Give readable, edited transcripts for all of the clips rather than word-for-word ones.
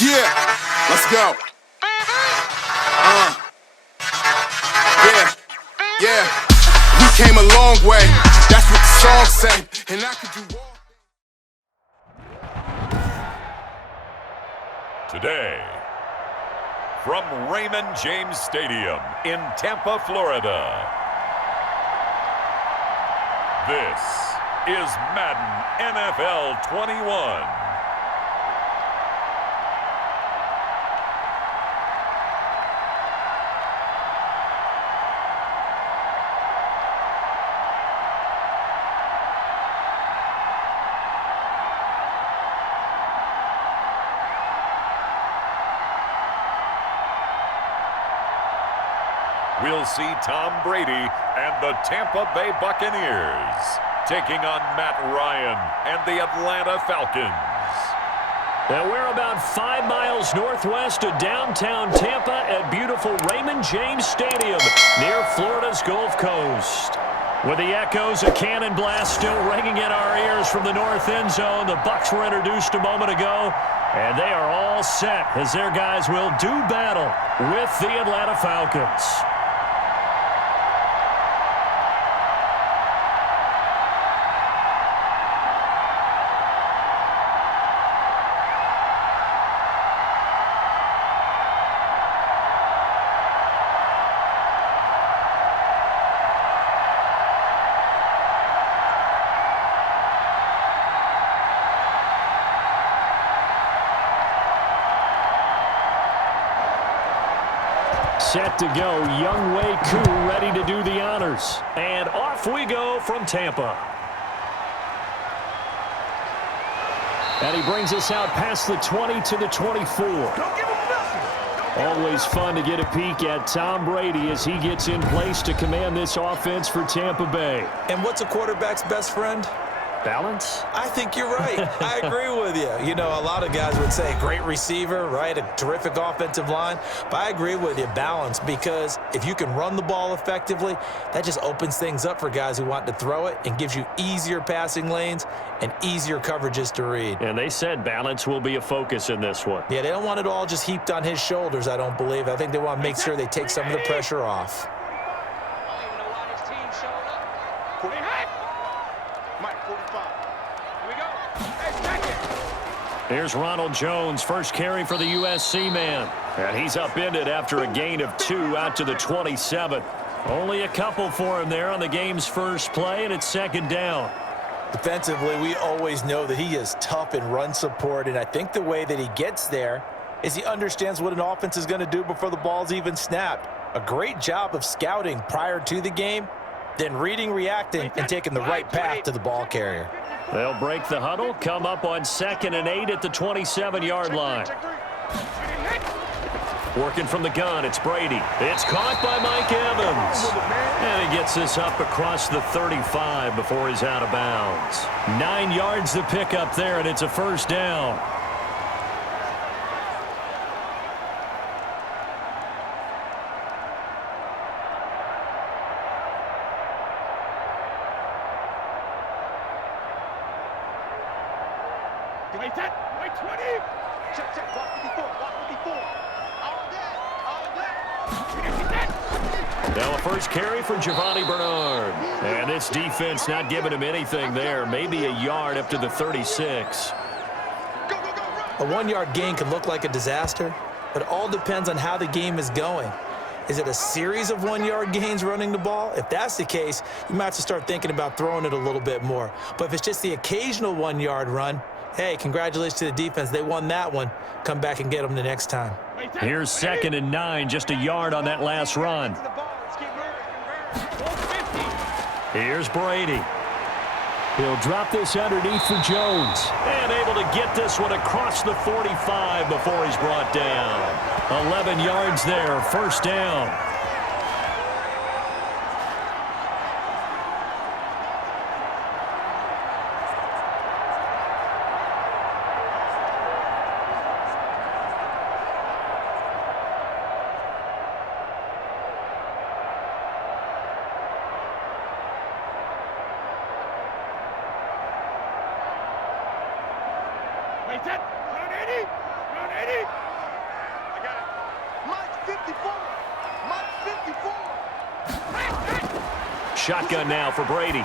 Yeah, let's go. Yeah. We came a long way. That's what the song say. And I could do all. Today, from Raymond James Stadium in Tampa, Florida, this is Madden NFL 21. We'll see Tom Brady and the Tampa Bay Buccaneers taking on Matt Ryan and the Atlanta Falcons. Now we're about 5 miles northwest of downtown Tampa at beautiful Raymond James Stadium near Florida's Gulf Coast. With the echoes of cannon blast still ringing in our ears from the north end zone, the Bucs were introduced a moment ago, and they are all set as their guys will do battle with the Atlanta Falcons. Set to go, Young Wei Koo ready to do the honors. And off we go from Tampa. And he brings us out past the 20 to the 24. Always fun to get a peek at Tom Brady as he gets in place to command this offense for Tampa Bay. And what's a quarterback's best friend? Balance? I think you're right. I agree with you. You know, a lot of guys would say great receiver, right? A terrific offensive line. But I agree with you, balance, because if you can run the ball effectively, that just opens things up for guys who want to throw it and gives you easier passing lanes and easier coverages to read. And they said balance will be a focus in this one. Yeah, they don't want it all just heaped on his shoulders, I don't believe. I think they want to make sure they take some of the pressure off. Here's Ronald Jones, first carry for the USC man. And he's upended after a gain of 2 out to the 27. Only a couple for him there on the game's first play, and it's second down. Defensively, we always know that he is tough in run support, and I think the way that he gets there is he understands what an offense is going to do before the ball's even snapped. A great job of scouting prior to the game, then reading, reacting, and taking the right path to the ball carrier. They'll break the huddle, come up on 2nd and 8 at the 27-yard line. Working from the gun, it's Brady. It's caught by Mike Evans. And he gets this up across the 35 before he's out of bounds. 9 yards to pick up there, and it's a first down. Now a first carry for Giovanni Bernard. And this defense not giving him anything there. Maybe a yard up to the 36. A 1-yard gain can look like a disaster, but it all depends on how the game is going. Is it a series of 1-yard gains running the ball? If that's the case, you might have to start thinking about throwing it a little bit more. But if it's just the occasional 1-yard run, hey, congratulations to the defense. They won that one. Come back and get them the next time. Here's 2nd and 9, just a yard on that last run. Here's Brady. He'll drop this underneath for Jones. And able to get this one across the 45 before he's brought down. 11 yards there, first down. Shotgun now for Brady.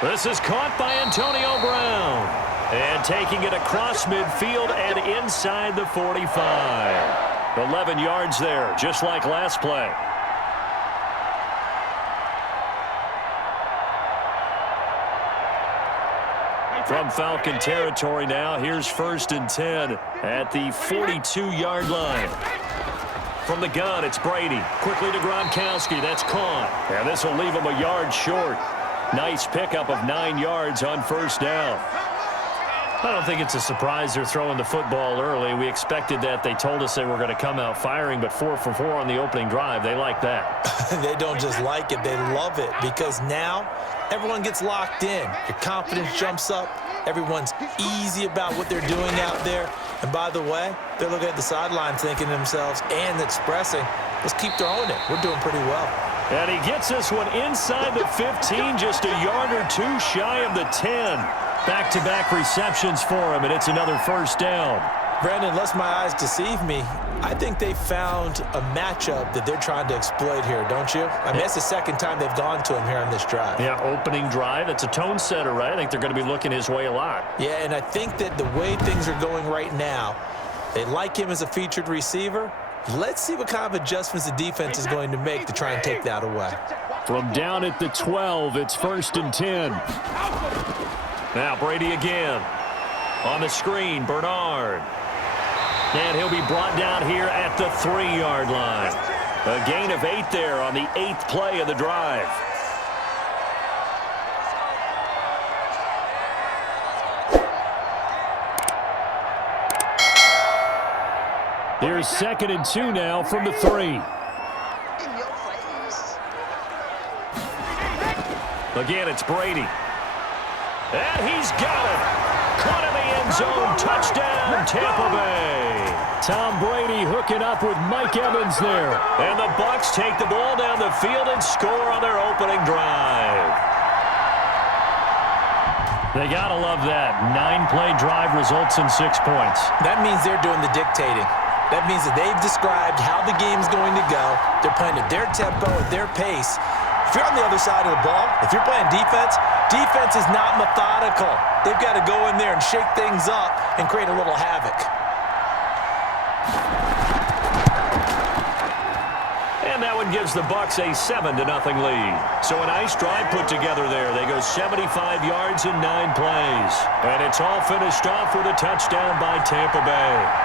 This is caught by Antonio Brown. And taking it across midfield and inside the 45. 11 yards there, just like last play. From Falcon territory now, here's 1st and 10 at the 42-yard line. From the gun, it's Brady. Quickly to Gronkowski. That's caught. And this will leave him a yard short. Nice pickup of 9 yards on 1st down. I don't think it's a surprise they're throwing the football early. We expected that. They told us they were going to come out firing, but 4 for 4 on the opening drive. They like that. They don't just like it. They love it because now everyone gets locked in. Your confidence jumps up. Everyone's easy about what they're doing out there. And by the way, they're looking at the sideline thinking to themselves and expressing, let's keep throwing it. We're doing pretty well. And he gets this one inside the 15, just a yard or two shy of the 10. Back-to-back receptions for him, and it's another 1st down. Brandon, unless my eyes deceive me, I think they found a matchup that they're trying to exploit here, don't you? I mean, it's the second time they've gone to him here on this drive. Yeah, opening drive. It's a tone setter, right? I think they're going to be looking his way a lot. Yeah, and I think that the way things are going right now, they like him as a featured receiver. Let's see what kind of adjustments the defense is going to make to try and take that away. From down at the 12, it's 1st and 10. Now Brady again. On the screen, Bernard. And he'll be brought down here at the 3-yard line. A gain of 8 there on the 8th play of the drive. Here's 2nd and 2 now from the 3. Again, it's Brady. And he's got it. Caught in the end zone. Touchdown, Tampa Bay. Tom Brady hooking up with Mike Evans there. And the Bucs take the ball down the field and score on their opening drive. They got to love that. 9-play drive results in 6 points. That means they're doing the dictating. That means that they've described how the game's going to go. They're playing at their tempo, at their pace. If you're on the other side of the ball, if you're playing defense, defense is not methodical. They've got to go in there and shake things up and create a little havoc. And that one gives the Bucs a 7-0 lead. So a nice drive put together there. They go 75 yards in 9 plays. And it's all finished off with a touchdown by Tampa Bay.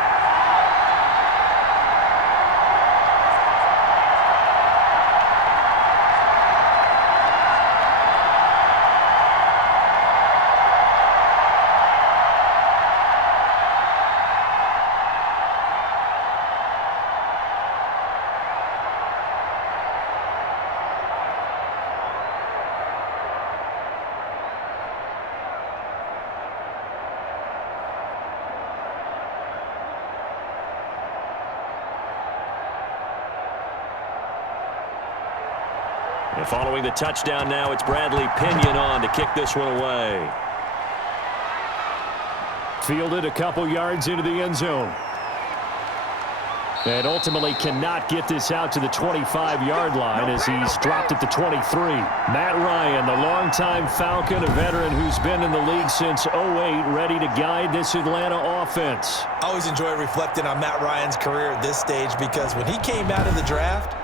And following the touchdown now, it's Bradley Pinion on to kick this one away. Fielded a couple yards into the end zone. And ultimately cannot get this out to the 25-yard line as he's dropped at the 23. Matt Ryan, the longtime Falcon, a veteran who's been in the league since 08, ready to guide this Atlanta offense. I always enjoy reflecting on Matt Ryan's career at this stage because when he came out of the draft,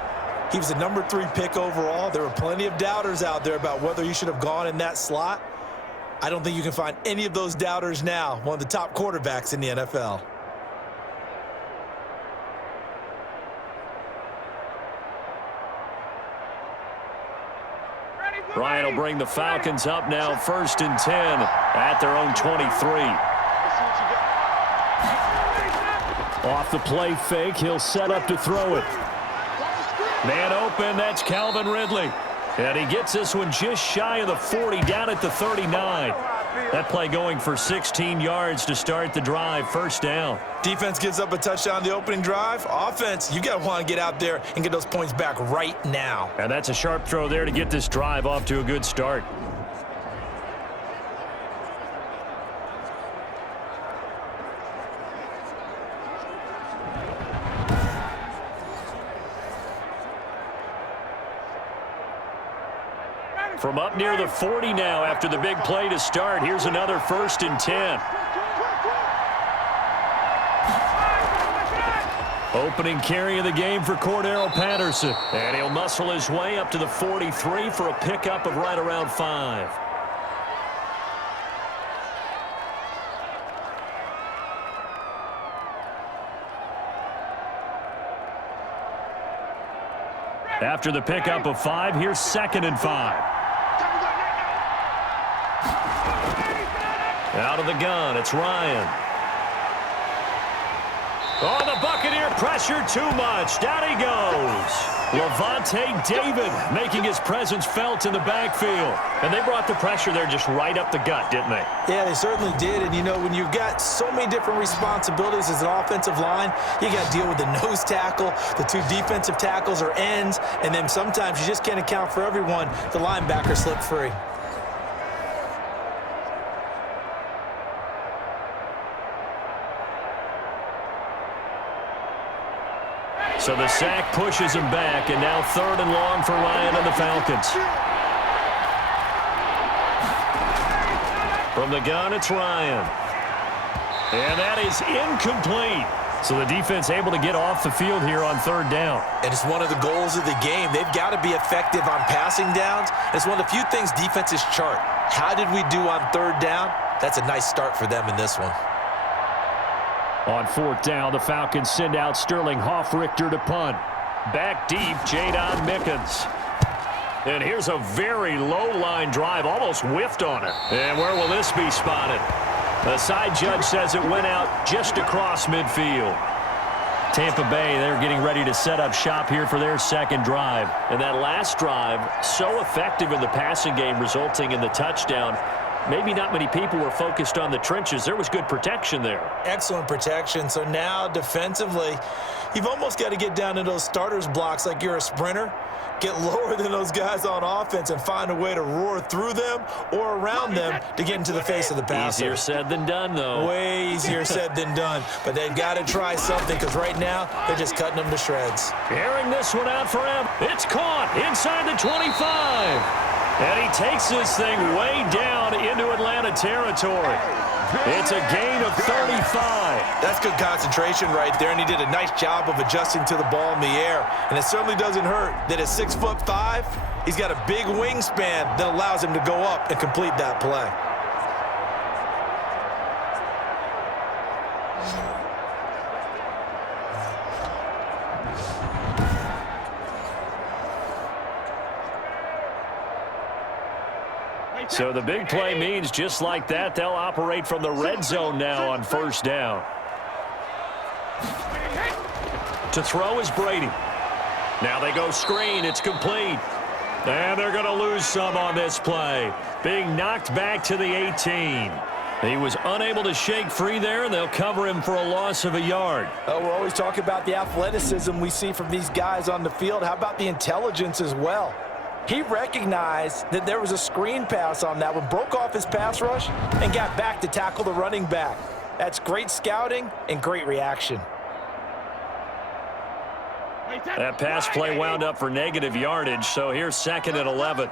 he was the number 3 pick overall. There were plenty of doubters out there about whether he should have gone in that slot. I don't think you can find any of those doubters now. One of the top quarterbacks in the NFL. Ryan will bring the Falcons up now, 1st and 10 at their own 23. Off the play fake, he'll set up to throw it. Man open, that's Calvin Ridley. And he gets this one just shy of the 40, down at the 39. That play going for 16 yards to start the drive, 1st down. Defense gives up a touchdown the opening drive. Offense, you got to want to get out there and get those points back right now. And that's a sharp throw there to get this drive off to a good start. From up near the 40 now after the big play to start. Here's another 1st and 10. Opening carry of the game for Cordero Patterson. And he'll muscle his way up to the 43 for a pickup of right around 5. After the pickup of 5, here's 2nd and 5. Out of the gun, it's Ryan. Oh, the Buccaneer pressure too much. Down he goes. Levante David making his presence felt in the backfield. And they brought the pressure there just right up the gut, didn't they? Yeah, they certainly did. And, you know, when you've got so many different responsibilities as an offensive line, you got to deal with the nose tackle, the 2 defensive tackles or ends, and then sometimes you just can't account for everyone. The linebacker slipped free. So the sack pushes him back, and now 3rd and long for Ryan and the Falcons. From the gun, it's Ryan. And that is incomplete. So the defense able to get off the field here on 3rd down. And it's one of the goals of the game. They've got to be effective on passing downs. It's one of the few things defenses chart. How did we do on 3rd down? That's a nice start for them in this one. On 4th down, the Falcons send out Sterling Hoffrichter to punt. Back deep, Jadon Mickens. And here's a very low line drive, almost whiffed on it. And where will this be spotted? The side judge says it went out just across midfield. Tampa Bay, they're getting ready to set up shop here for their 2nd drive. And that last drive, so effective in the passing game, resulting in the touchdown. Maybe not many people were focused on the trenches. There was good protection there. Excellent protection. So now defensively, you've almost got to get down to those starters blocks like you're a sprinter. Get lower than those guys on offense and find a way to roar through them or around them to get into the face of the passer. Easier said than done, though. Way easier said than done. But they've got to try something because right now they're just cutting them to shreds. Airing this one out for him. It's caught inside the 25. And he takes this thing way down into Atlanta territory. It's a gain of 35. That's good concentration right there, and he did a nice job of adjusting to the ball in the air. And it certainly doesn't hurt that at 6'5", he's got a big wingspan that allows him to go up and complete that play. So the big play means just like that, they'll operate from the red zone now on 1st down. To throw is Brady. Now they go screen. It's complete. And they're going to lose some on this play. Being knocked back to the 18. He was unable to shake free there, and they'll cover him for a loss of a yard. Oh, we're always talking about the athleticism we see from these guys on the field. How about the intelligence as well? He recognized that there was a screen pass on that one, broke off his pass rush, and got back to tackle the running back. That's great scouting and great reaction. That pass play wound up for negative yardage, so here's 2nd and 11.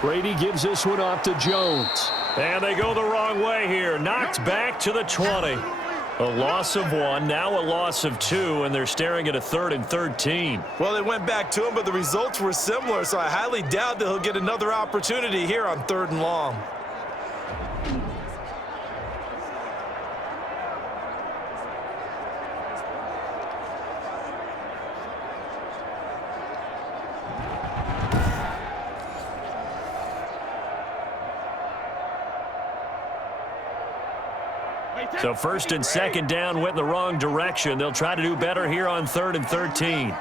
Brady gives this one off to Jones. And they go the wrong way here. Knocked back to the 20. A loss of 1, now a loss of 2, and they're staring at a 3rd and 13. Well, they went back to him, but the results were similar, so I highly doubt that he'll get another opportunity here on 3rd and long. So 1st and 2nd down went in the wrong direction. They'll try to do better here on 3rd and 13.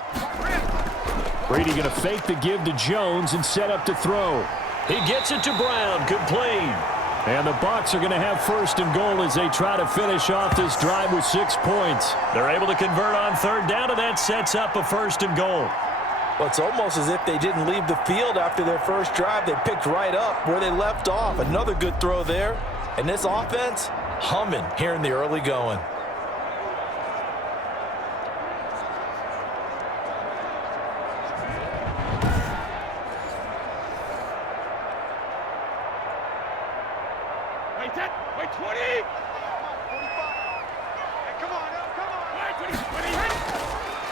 Brady going to fake the give to Jones and set up to throw. He gets it to Brown, complete. And the Bucs are going to have 1st and goal as they try to finish off this drive with 6 points. They're able to convert on 3rd down, and that sets up a 1st and goal. Well, it's almost as if they didn't leave the field after their first drive. They picked right up where they left off. Another good throw there. And this offense, humming here in the early going.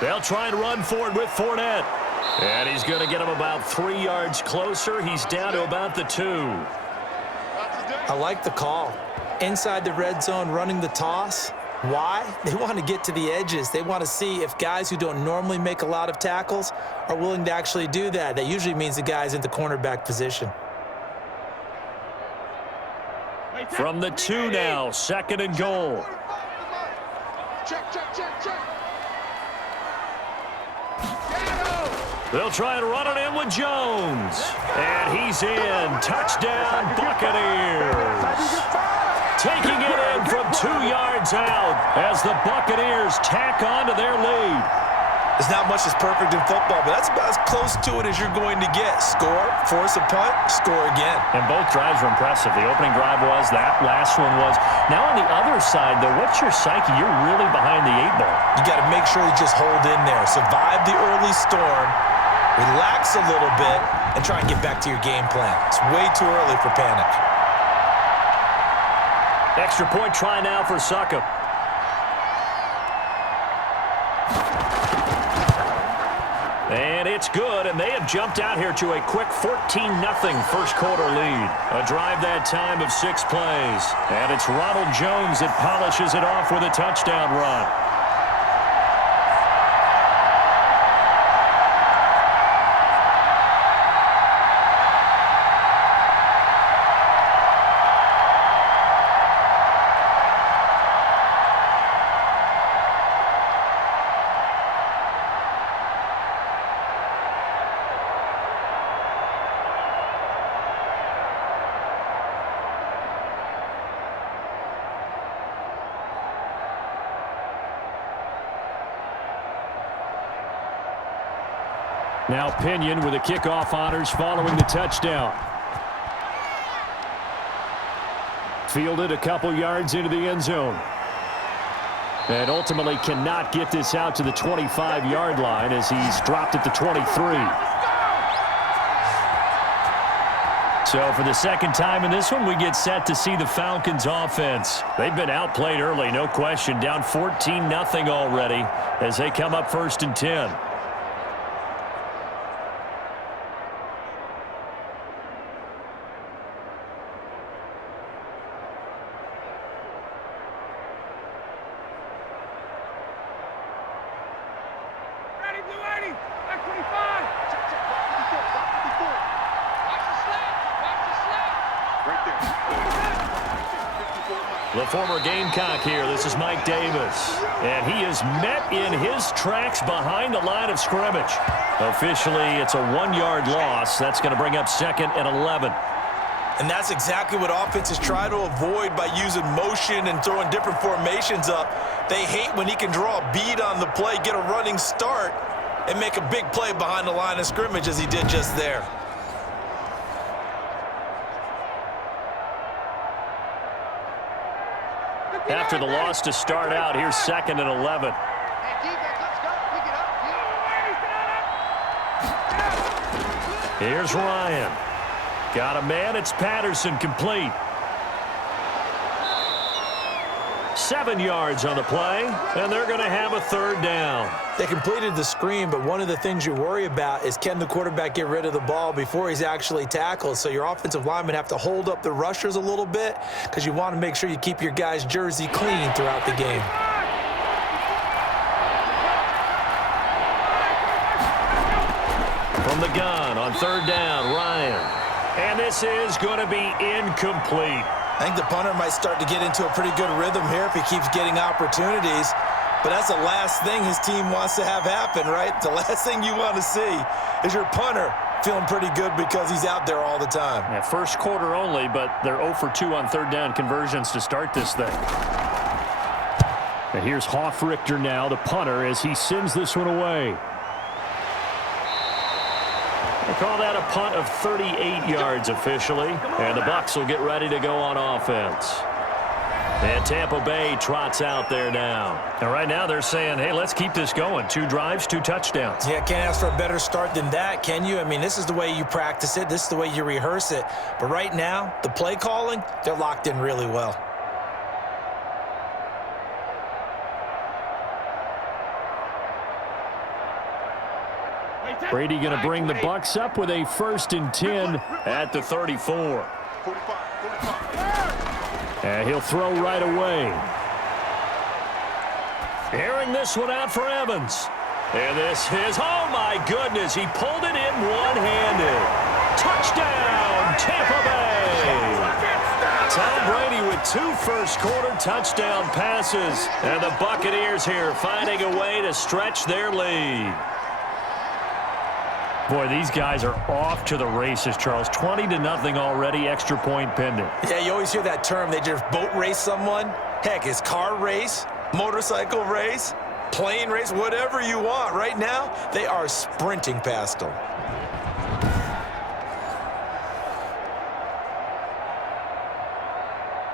They'll try and run for it with Fournette. And he's going to get him about 3 yards closer. He's down to about the 2. I like the call. Inside the red zone, running the toss. Why? They want to get to the edges. They want to see if guys who don't normally make a lot of tackles are willing to actually do that. That usually means the guy's in the cornerback position. From the 2 now, 2nd and goal. Check. They'll try and run it in with Jones. And he's in. Touchdown, Buccaneers. Taking it in from 2 yards out as the Buccaneers tack on to their lead. There's not much that's perfect in football, but that's about as close to it as you're going to get. Score, force a punt, score again. And both drives were impressive. The opening drive was, that last one was. Now on the other side, though, what's your psyche? You're really behind the 8 ball. You got to make sure you just hold in there. Survive the early storm, relax a little bit, and try and get back to your game plan. It's way too early for panic. Extra point try now for Suckup. And it's good, and they have jumped out here to a quick 14-0 first quarter lead. A drive that time of 6 plays. And it's Ronald Jones that polishes it off with a touchdown run. Now Pinion with the kickoff honors following the touchdown. Fielded a couple yards into the end zone. And ultimately cannot get this out to the 25-yard line as he's dropped at the 23. So for the second time in this one, we get set to see the Falcons offense. They've been outplayed early, no question. Down 14-0 already as they come up 1st and 10. The former Gamecock here. This is Mike Davis. And he is met in his tracks behind the line of scrimmage. Officially, it's a 1-yard loss. That's going to bring up 2nd and 11. And that's exactly what offenses try to avoid by using motion and throwing different formations up. They hate when he can draw a bead on the play, get a running start, and make a big play behind the line of scrimmage as he did just there. After the loss to start out, here's 2nd and 11. Here's Ryan. Got a man. It's Patterson, complete. 7 yards on the play, and they're going to have a 3rd down. They completed the screen, but one of the things you worry about is can the quarterback get rid of the ball before he's actually tackled. So your offensive linemen have to hold up the rushers a little bit because you want to make sure you keep your guy's jersey clean throughout the game. From the gun on 3rd down, Ryan. And this is going to be incomplete. I think the punter might start to get into a pretty good rhythm here if he keeps getting opportunities. But that's the last thing his team wants to have happen, right? The last thing you want to see is your punter feeling pretty good because he's out there all the time. Yeah, first quarter only, but they're 0 for 2 on 3rd down conversions to start this thing. And here's Hoff-Richter now, the punter, as he sends this one away. They call that a punt of 38 yards officially. And the Bucs will get ready to go on offense. And Tampa Bay trots out there now. And right now they're saying, hey, let's keep this going. 2 drives, 2 touchdowns. Yeah, can't ask for a better start than that, can you? I mean, this is the way you practice it. This is the way you rehearse it. But right now, the play calling, they're locked in really well. Brady going to bring the Bucs up with a 1st and 10 at the 34. And he'll throw right away. Airing this one out for Evans. And this is, oh my goodness, he pulled it in one-handed. Touchdown, Tampa Bay. Tom Brady with 2 first-quarter touchdown passes. And the Buccaneers here finding a way to stretch their lead. Boy, these guys are off to the races, Charles. 20-0 already, extra point pending. Yeah, you always hear that term. They just boat race someone. Heck, it's car race, motorcycle race, plane race, whatever you want. Right now, they are sprinting past them.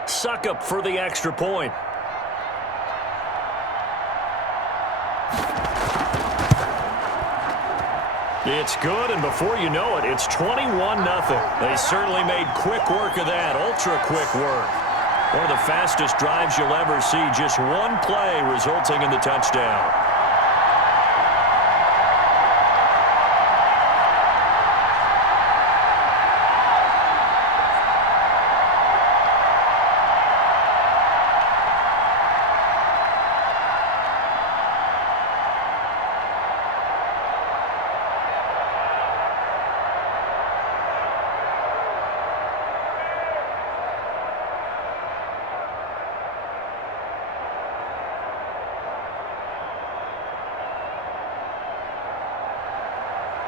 Suck up for the extra point. It's good, and before you know it, it's 21-0. They certainly made quick work of that, ultra-quick work. One of the fastest drives you'll ever see, just one play resulting in the touchdown.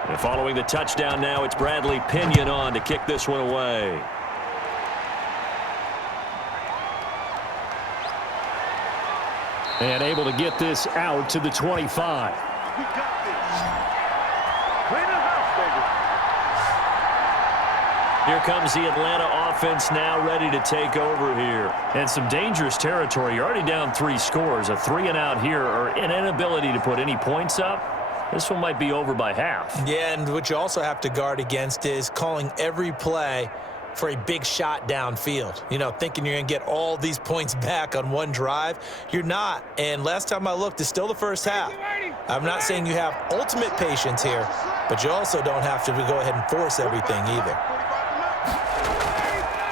And following the touchdown now, it's Bradley Pinion on to kick this one away. And able to get this out to the 25. Here comes the Atlanta offense now ready to take over here. And some dangerous territory. You're already down 3 scores. A 3-and-out here, or an inability to put any points up. This one might be over by half. Yeah, and what you also have to guard against is calling every play for a big shot downfield. You know, thinking you're going to get all these points back on one drive. You're not. And last time I looked, it's still the first half. I'm not saying you have ultimate patience here, but you also don't have to go ahead and force everything either.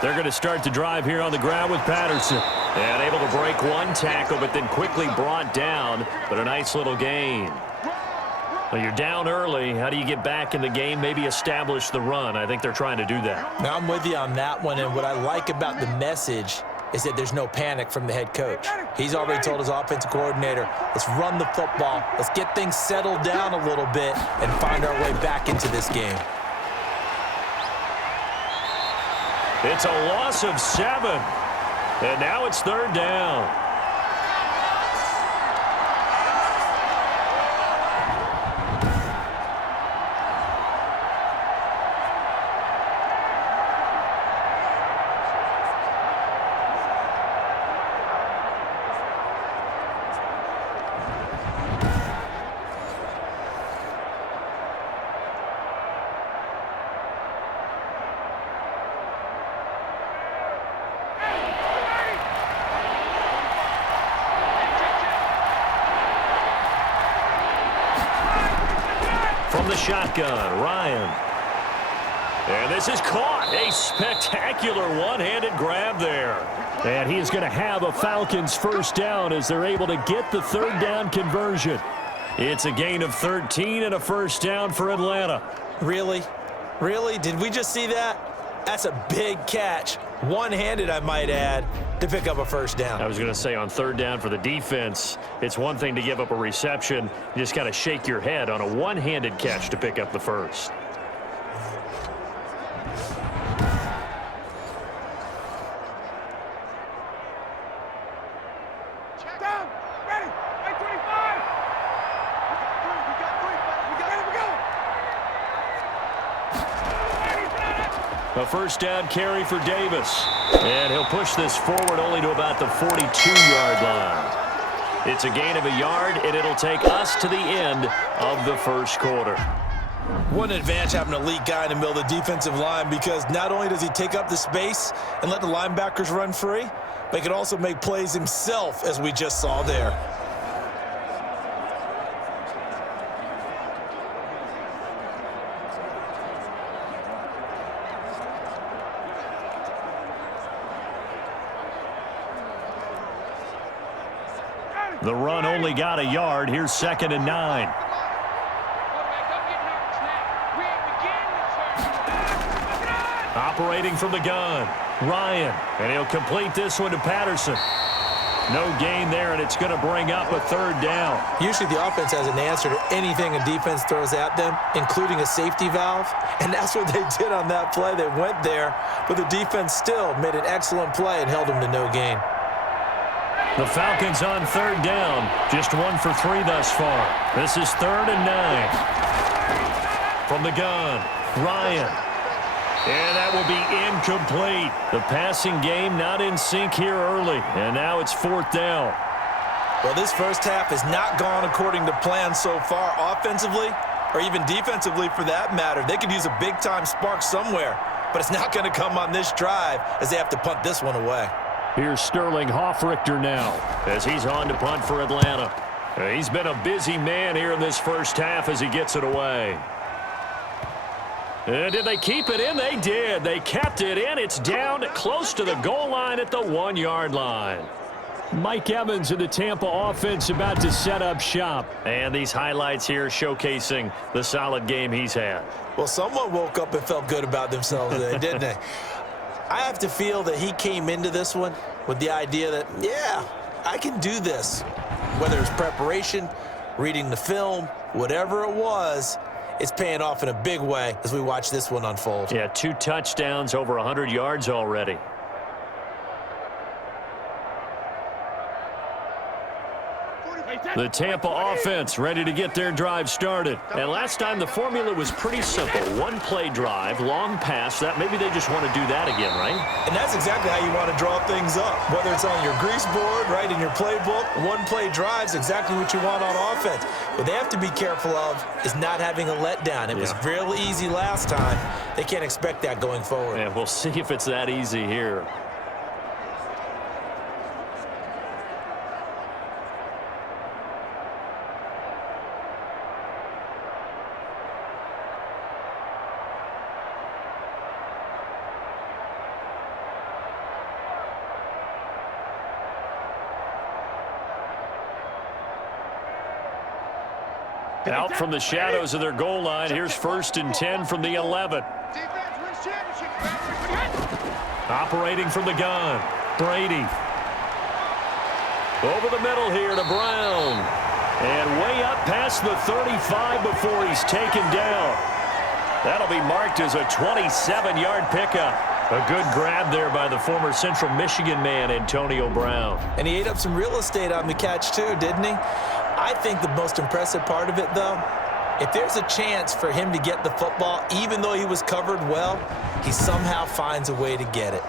They're going to start to drive here on the ground with Patterson. And able to break one tackle, but then quickly brought down. But a nice little gain. Well, you're down early. How do you get back in the game? Maybe establish the run. I think they're trying to do that. Now, I'm with you on that one, and what I like about the message is that there's no panic from the head coach. He's already told his offensive coordinator, let's run the football, let's get things settled down a little bit and find our way back into this game. It's a loss of 7, and now it's 3rd down. From the shotgun, Ryan. And this is caught. A spectacular one-handed grab there. And he is going to have a Falcons 1st down as they're able to get the 3rd down conversion. It's a gain of 13 and a 1st down for Atlanta. Really? Really? Did we just see that? That's a big catch. One-handed, I might add, to pick up a 1st down. I was going to say on 3rd down for the defense, it's one thing to give up a reception. You just got to shake your head on a one-handed catch to pick up the 1st. A 1st down carry for Davis. And he'll push this forward only to about the 42-yard line. It's a gain of a yard, and it'll take us to the end of the 1st quarter. What an advantage having an elite guy in the middle of the defensive line, because not only does he take up the space and let the linebackers run free, but he can also make plays himself, as we just saw there. The run only got a yard. Here's 2nd and 9. Operating from the gun, Ryan, and he'll complete this one to Patterson. No gain there, and it's going to bring up a 3rd down. Usually the offense has an answer to anything a defense throws at them, including a safety valve, and that's what they did on that play. They went there, but the defense still made an excellent play and held them to no gain. The Falcons on 3rd down, just 1 for 3 thus far. This is 3rd and 9. From the gun, Ryan. And that will be incomplete. The passing game not in sync here early. And now it's 4th down. Well, this first half has not gone according to plan so far offensively, or even defensively for that matter. They could use a big-time spark somewhere, but it's not going to come on this drive as they have to punt this one away. Here's Sterling Hoffrichter now as he's on to punt for Atlanta. He's been a busy man here in this first half as he gets it away. And did they keep it in? They did. They kept it in. It's down close to the goal line at the 1-yard line. Mike Evans and the Tampa offense about to set up shop. And these highlights here showcasing the solid game he's had. Well, someone woke up and felt good about themselves today, didn't they? I have to feel that he came into this one with the idea that, yeah, I can do this. Whether it's preparation, reading the film, whatever it was, it's paying off in a big way as we watch this one unfold. Yeah, 2 touchdowns, over 100 yards already. The Tampa offense ready to get their drive started. And last time the formula was pretty simple. 1-play drive, long pass. That maybe they just want to do that again, right? And that's exactly how you want to draw things up. Whether it's on your grease board, right, in your playbook, 1-play drive's exactly what you want on offense. What they have to be careful of is not having a letdown. It was real easy last time. They can't expect that going forward. Yeah, we'll see if it's that easy here. Out from the shadows of their goal line. Here's 1st and 10 from the 11. Operating from the gun, Brady. Over the middle here to Brown. And way up past the 35 before he's taken down. That'll be marked as a 27-yard pickup. A good grab there by the former Central Michigan man, Antonio Brown. And he ate up some real estate on the catch too, didn't he? I think the most impressive part of it, though, if there's a chance for him to get the football, even though he was covered well, he somehow finds a way to get it.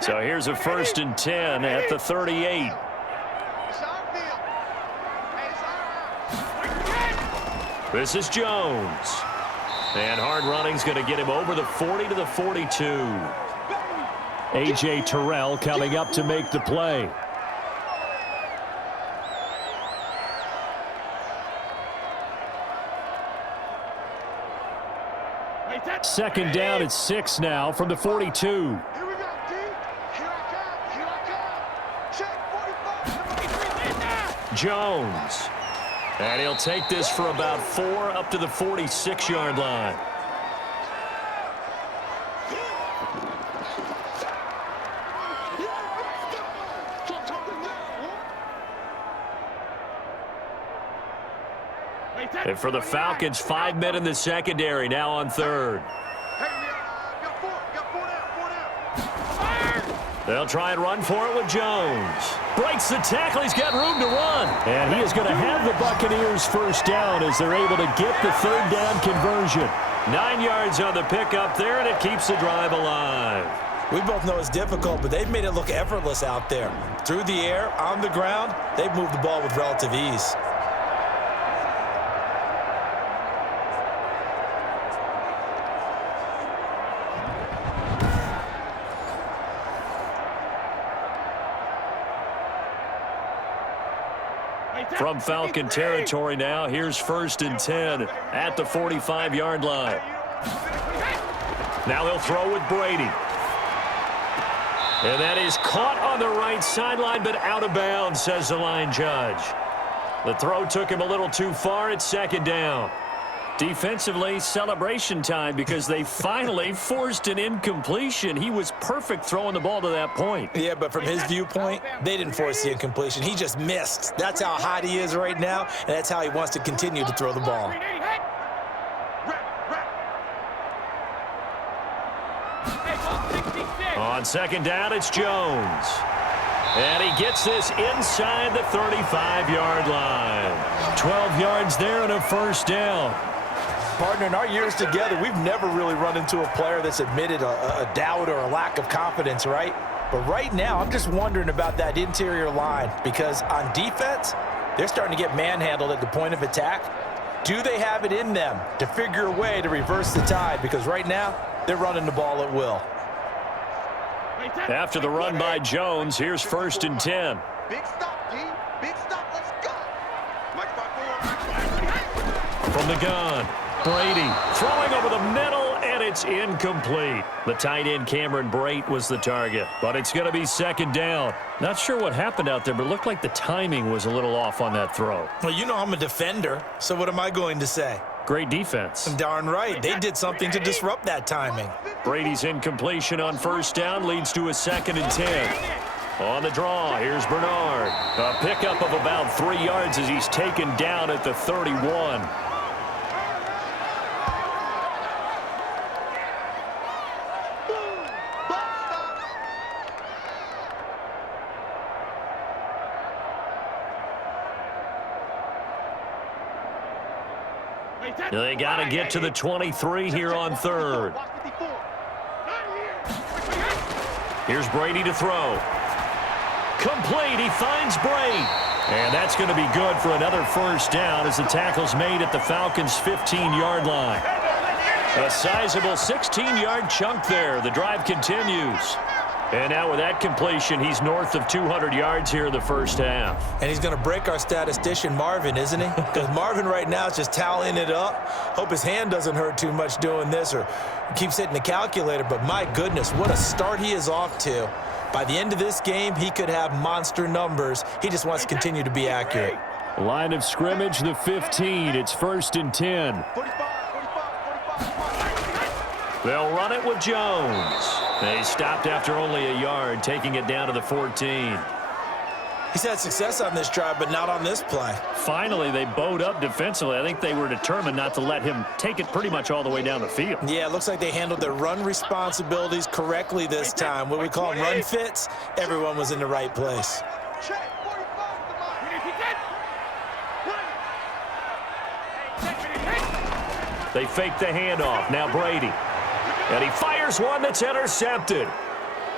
So here's a 1st and 10 at the 38. This is Jones. And hard running's going to get him over the 40 to the 42. A.J. Terrell coming up to make the play. Second down at 6 now from the 42. Jones. And he'll take this for about 4 up to the 46-yard line. And for the Falcons, 5 men in the secondary now on 3rd. They'll try and run for it with Jones. Breaks the tackle. He's got room to run. And he is going to have the Buccaneers first down as they're able to get the 3rd down conversion. 9 yards on the pickup there, and it keeps the drive alive. We both know it's difficult, but they've made it look effortless out there. Through the air, on the ground, they've moved the ball with relative ease. From Falcon territory now, here's 1st and 10 at the 45-yard line. Now they'll throw with Brady. And that is caught on the right sideline, but out of bounds, says the line judge. The throw took him a little too far. It's second down. Defensively, celebration time because they finally forced an incompletion. He was perfect throwing the ball to that point. Yeah, but from his viewpoint, they didn't force the incompletion. He just missed. That's how hot he is right now, and that's how he wants to continue to throw the ball. On second down, it's Jones. And he gets this inside the 35-yard line. 12 yards there and a first down. Partner, in our years together, we've never really run into a player that's admitted a doubt or a lack of confidence, right? But right now, I'm just wondering about that interior line because on defense, they're starting to get manhandled at the point of attack. Do they have it in them to figure a way to reverse the tide? Because right now, they're running the ball at will. After the run by Jones, here's 1st and 10. Big stop, D. Big stop. Let's go. From the gun, Brady throwing over the middle, and it's incomplete. The tight end, Cameron Brate, was the target, but it's going to be second down. Not sure what happened out there, but it looked like the timing was a little off on that throw. Well, you know I'm a defender, so what am I going to say? Great defense. Darn right. They did something to disrupt that timing. Brady's incompletion on 1st down leads to a 2nd and 10. On the draw, here's Bernard. A pickup of about 3 yards as he's taken down at the 31. They got to get to the 23 here on 3rd. Here's Brady to throw. Complete. He finds Brate. And that's going to be good for another 1st down as the tackle's made at the Falcons' 15-yard line. A sizable 16-yard chunk there. The drive continues. And now with that completion, he's north of 200 yards here in the 1st half. And he's going to break our statistician, Marvin, isn't he? Because Marvin right now is just tallying it up. Hope his hand doesn't hurt too much doing this or keeps hitting the calculator. But my goodness, what a start he is off to. By the end of this game, he could have monster numbers. He just wants to continue to be accurate. Line of scrimmage, the 15. It's 1st and 10. They'll run it with Jones. They stopped after only a yard, taking it down to the 14. He's had success on this drive, but not on this play. Finally, they bowed up defensively. I think they were determined not to let him take it pretty much all the way down the field. Yeah, it looks like they handled their run responsibilities correctly this time. What we call run fits, everyone was in the right place. They fake the handoff. Now Brady. And he fires one that's intercepted.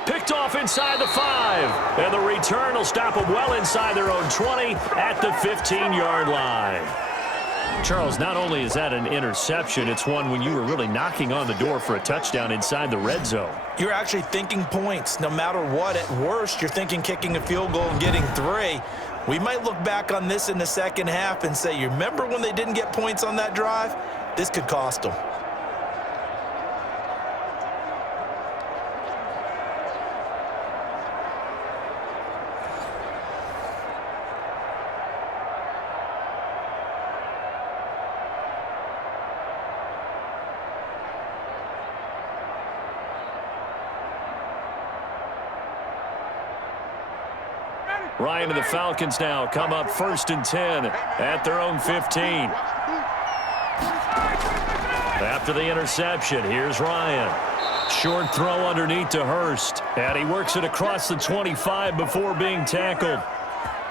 Picked off inside the 5. And the return will stop them well inside their own 20 at the 15-yard line. Charles, not only is that an interception, it's one when you were really knocking on the door for a touchdown inside the red zone. You're actually thinking points. No matter what, at worst, you're thinking kicking a field goal and getting 3. We might look back on this in the second half and say, you remember when they didn't get points on that drive? This could cost them. Ryan and the Falcons now come up 1st and 10 at their own 15. After the interception, here's Ryan. Short throw underneath to Hurst. And he works it across the 25 before being tackled.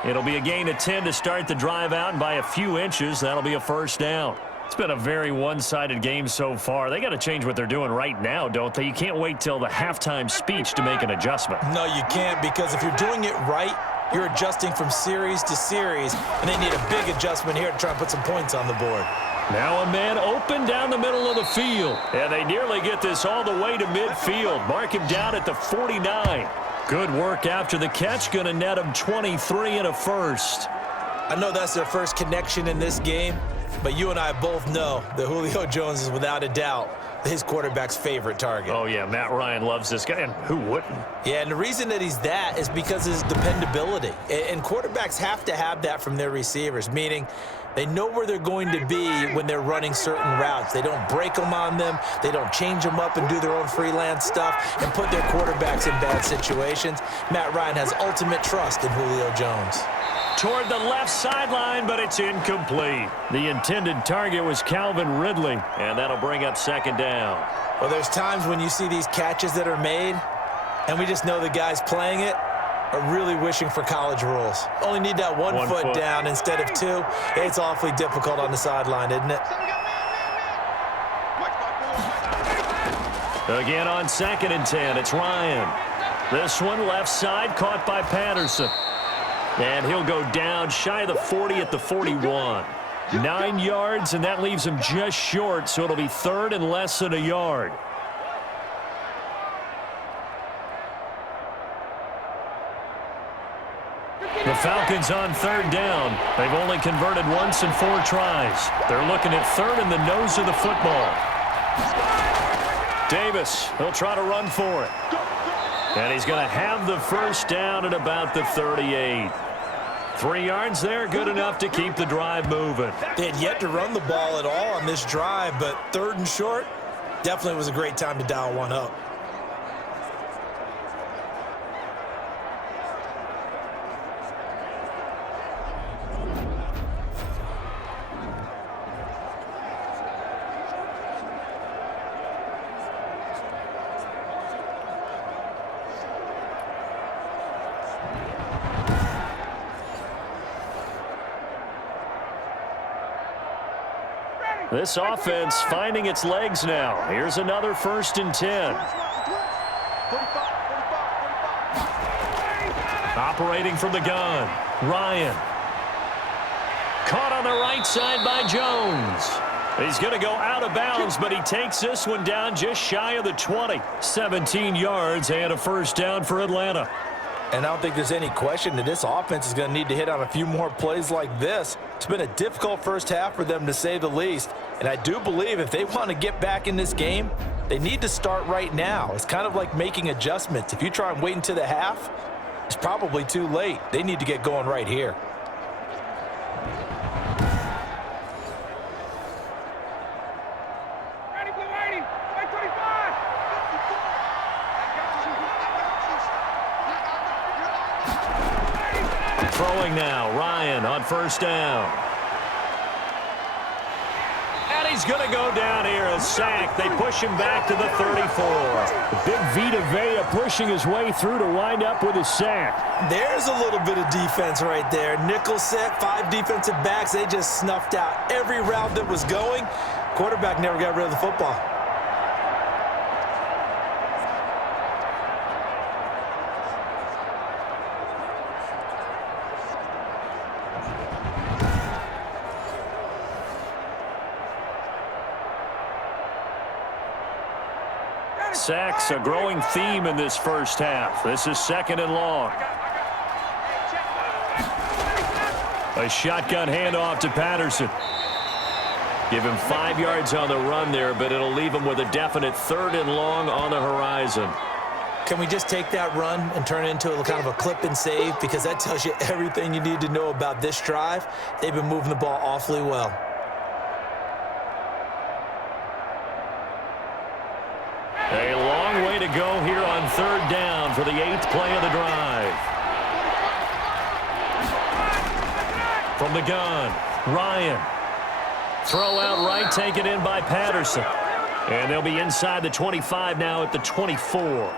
It'll be a gain of 10 to start the drive out, and by a few inches, that'll be a 1st down. It's been a very one-sided game so far. They got to change what they're doing right now, don't they? You can't wait till the halftime speech to make an adjustment. No, you can't, because if you're doing it right, you're adjusting from series to series, and they need a big adjustment here to try and put some points on the board. Now a man open down the middle of the field, and they nearly get this all the way to midfield. Mark him down at the 49. Good work after the catch, going to net him 23 and a 1st. I know that's their first connection in this game, but you and I both know that Julio Jones is without a doubt his quarterback's favorite target. Oh, yeah, Matt Ryan loves this guy, and who wouldn't? Yeah, and the reason that he's that is because of his dependability. And quarterbacks have to have that from their receivers, meaning they know where they're going to be when they're running certain routes. They don't break them on them. They don't change them up and do their own freelance stuff and put their quarterbacks in bad situations. Matt Ryan has ultimate trust in Julio Jones. Toward the left sideline, but it's incomplete. The intended target was Calvin Ridley, and that'll bring up second down. Well, there's times when you see these catches that are made, and we just know the guys playing it are really wishing for college rules. Only need that one foot down instead of two. It's awfully difficult on the sideline, isn't it? Again on 2nd and 10, it's Ryan. This one left side, caught by Patterson. And he'll go down shy of the 40 at the 41. 9 yards, and that leaves him just short, so it'll be 3rd and less than a yard. The Falcons on 3rd down. They've only converted once in 4 tries. They're looking at 3rd in the nose of the football. Davis, he'll try to run for it. And he's going to have the first down at about the 38. 3 yards there, good enough to keep the drive moving. They had yet to run the ball at all on this drive, but 3rd and short definitely was a great time to dial one up. This offense finding its legs now. Here's another 1st and 10. Operating from the gun, Ryan. Caught on the right side by Jones. He's going to go out of bounds, but he takes this one down just shy of the 20. 17 yards and a first down for Atlanta. And I don't think there's any question that this offense is going to need to hit on a few more plays like this. It's been a difficult first half for them, to say the least. And I do believe if they want to get back in this game, they need to start right now. It's kind of like making adjustments. If you try and wait until the half, it's probably too late. They need to get going right here. Throwing now, Ryan on 1st down. And he's going to go down here, a sack. They push him back to the 34. Big Vita Vea pushing his way through to wind up with a sack. There's a little bit of defense right there. Nickel set, 5 defensive backs. They just snuffed out every route that was going. Quarterback never got rid of the football. Sacks, a growing theme in this first half. This is 2nd and long. A shotgun handoff to Patterson. Give him 5 yards on the run there, but it'll leave him with a definite 3rd and long on the horizon. Can we just take that run and turn it into a kind of a clip and save? Because that tells you everything you need to know about this drive. They've been moving the ball awfully well. A long way to go here on 3rd down for the 8th play of the drive. From the gun, Ryan. Throw out right, taken in by Patterson. And they'll be inside the 25 now at the 24.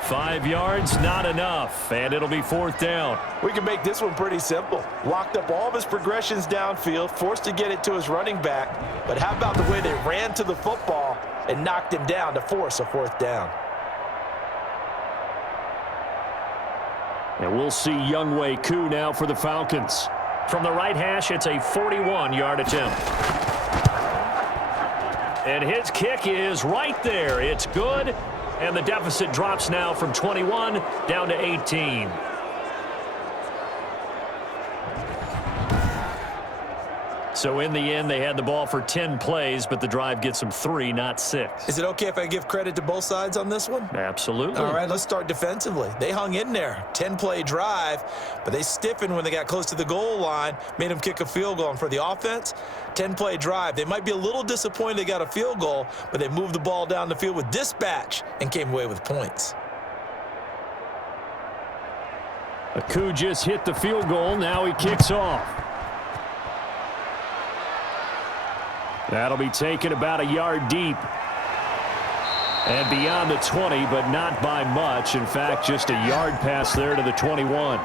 5 yards, not enough, and it'll be 4th down. We can make this one pretty simple. Locked up all of his progressions downfield, forced to get it to his running back. But how about the way they ran to the football and knocked him down to force a 4th down? And we'll see Younghoe Koo now for the Falcons. From the right hash, it's a 41-yard attempt. And his kick is right there. It's good. And the deficit drops now from 21 down to 18. So in the end, they had the ball for 10 plays, but the drive gets them 3, not 6. Is it okay if I give credit to both sides on this one? Absolutely. All right, let's start defensively. They hung in there, 10-play drive, but they stiffened when they got close to the goal line, made them kick a field goal. And for the offense, 10-play drive. They might be a little disappointed they got a field goal, but they moved the ball down the field with dispatch and came away with points. Aku just hit the field goal. Now he kicks off. That'll be taken about a yard deep. And beyond the 20, but not by much. In fact, just a yard pass there to the 21.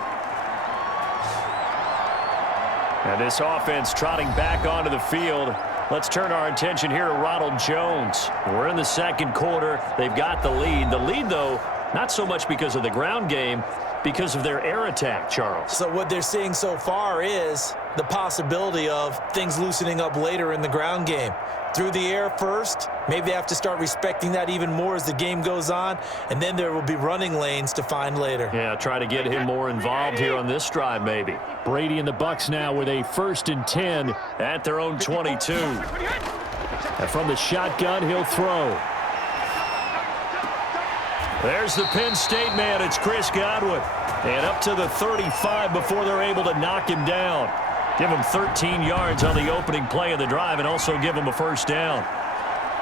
And this offense trotting back onto the field. Let's turn our attention here to Ronald Jones. We're in the second quarter. They've got the lead. The lead, though, not so much because of the ground game, because of their air attack, Charles. So what they're seeing so far is the possibility of things loosening up later in the ground game. Through the air first, maybe they have to start respecting that even more as the game goes on, and then there will be running lanes to find later. Yeah, try to get him more involved here on this drive maybe. Brady and the Bucs now with a 1st and 10 at their own 22. And from the shotgun, he'll throw. There's the Penn State man. It's Chris Godwin. And up to the 35 before they're able to knock him down. Give him 13 yards on the opening play of the drive and also give him a 1st down.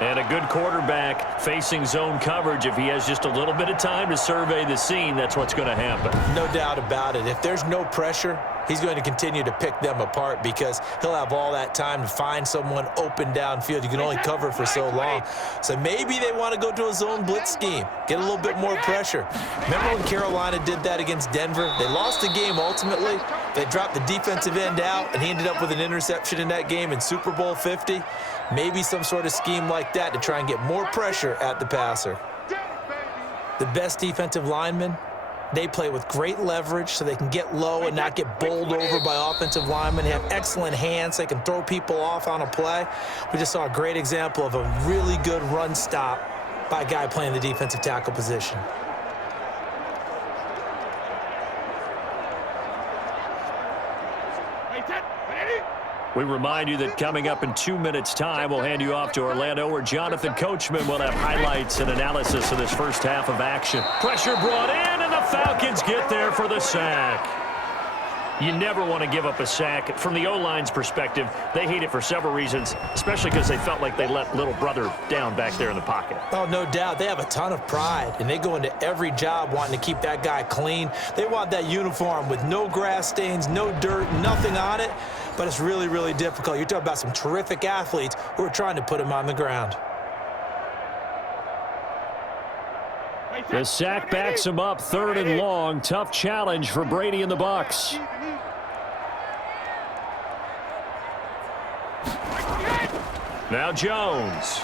And a good quarterback facing zone coverage. If he has just a little bit of time to survey the scene, that's what's going to happen. No doubt about it. If there's no pressure, he's going to continue to pick them apart because he'll have all that time to find someone open downfield. You can only cover for so long. So maybe they want to go to a zone blitz scheme, get a little bit more pressure. Remember when Carolina did that against Denver? They lost the game ultimately. They dropped the defensive end out, and he ended up with an interception in that game in Super Bowl 50. Maybe some sort of scheme like that to try and get more pressure at the passer. The best defensive linemen, they play with great leverage so they can get low and not get bowled over by offensive linemen. They have excellent hands. They can throw people off on a play. We just saw a great example of a really good run stop by a guy playing the defensive tackle position. We remind you that coming up in 2 minutes' time, we'll hand you off to Orlando, where Jonathan Coachman will have highlights and analysis of this first half of action. Pressure brought in, and the Falcons get there for the sack. You never want to give up a sack. From the O-line's perspective, they hate it for several reasons, especially because they felt like they let little brother down back there in the pocket. Oh, no doubt. They have a ton of pride, and they go into every job wanting to keep that guy clean. They want that uniform with no grass stains, no dirt, nothing on it, but it's really, really difficult. You're talking about some terrific athletes who are trying to put him on the ground. The sack backs him up, 3rd and long. Tough challenge for Brady and the Bucs. Now Jones.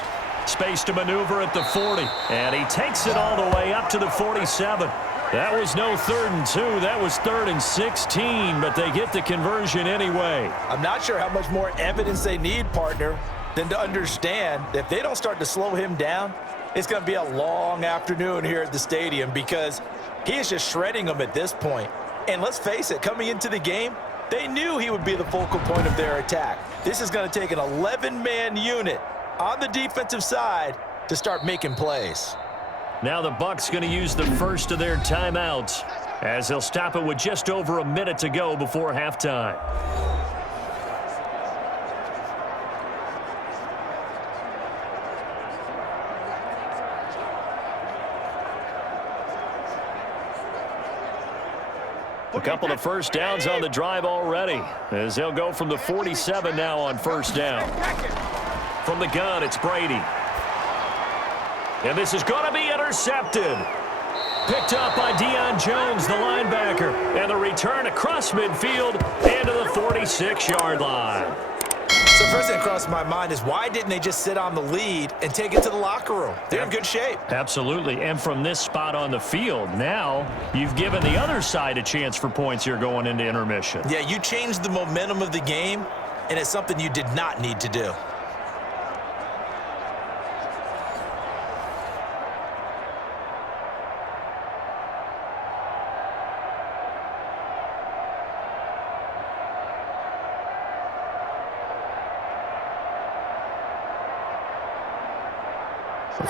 Space to maneuver at the 40. And he takes it all the way up to the 47. That was no 3rd and 2. That was 3rd and 16, but they get the conversion anyway. I'm not sure how much more evidence they need, partner, than to understand that if they don't start to slow him down, it's going to be a long afternoon here at the stadium because he is just shredding them at this point. And let's face it, coming into the game, they knew he would be the focal point of their attack. This is going to take an 11-man unit on the defensive side to start making plays. Now the Bucs going to use the first of their timeouts as they'll stop it with just over a minute to go before halftime. A couple of first downs on the drive already as they'll go from the 47 now on 1st down. From the gun, it's Brady. And this is going to be intercepted. Picked up by Deion Jones, the linebacker. And the return across midfield and to the 46-yard line. So first thing that crossed my mind is why didn't they just sit on the lead and take it to the locker room? They're in good shape. Absolutely. And from this spot on the field, now you've given the other side a chance for points here going into intermission. Yeah, you changed the momentum of the game, and it's something you did not need to do.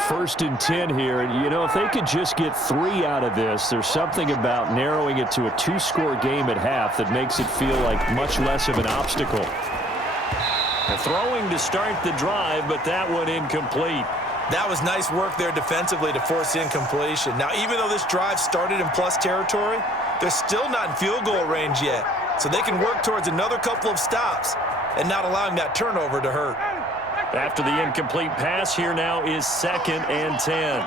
First and 10 here, and you know, if they could just get 3 out of this, there's something about narrowing it to a 2-score game at half that makes it feel like much less of an obstacle. Throwing to start the drive, but that one incomplete. That was nice work there defensively to force incompletion. Now, even though this drive started in plus territory, they're still not in field goal range yet, so they can work towards another couple of stops and not allowing that turnover to hurt. After the incomplete pass, here now is 2nd and 10.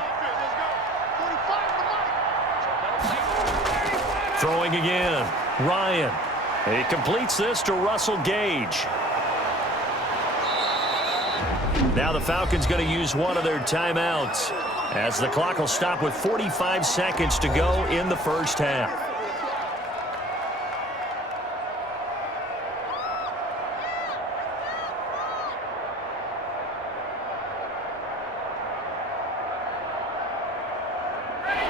Throwing again, Ryan. He completes this to Russell Gage. Now the Falcons going to use one of their timeouts, as the clock will stop with 45 seconds to go in the first half.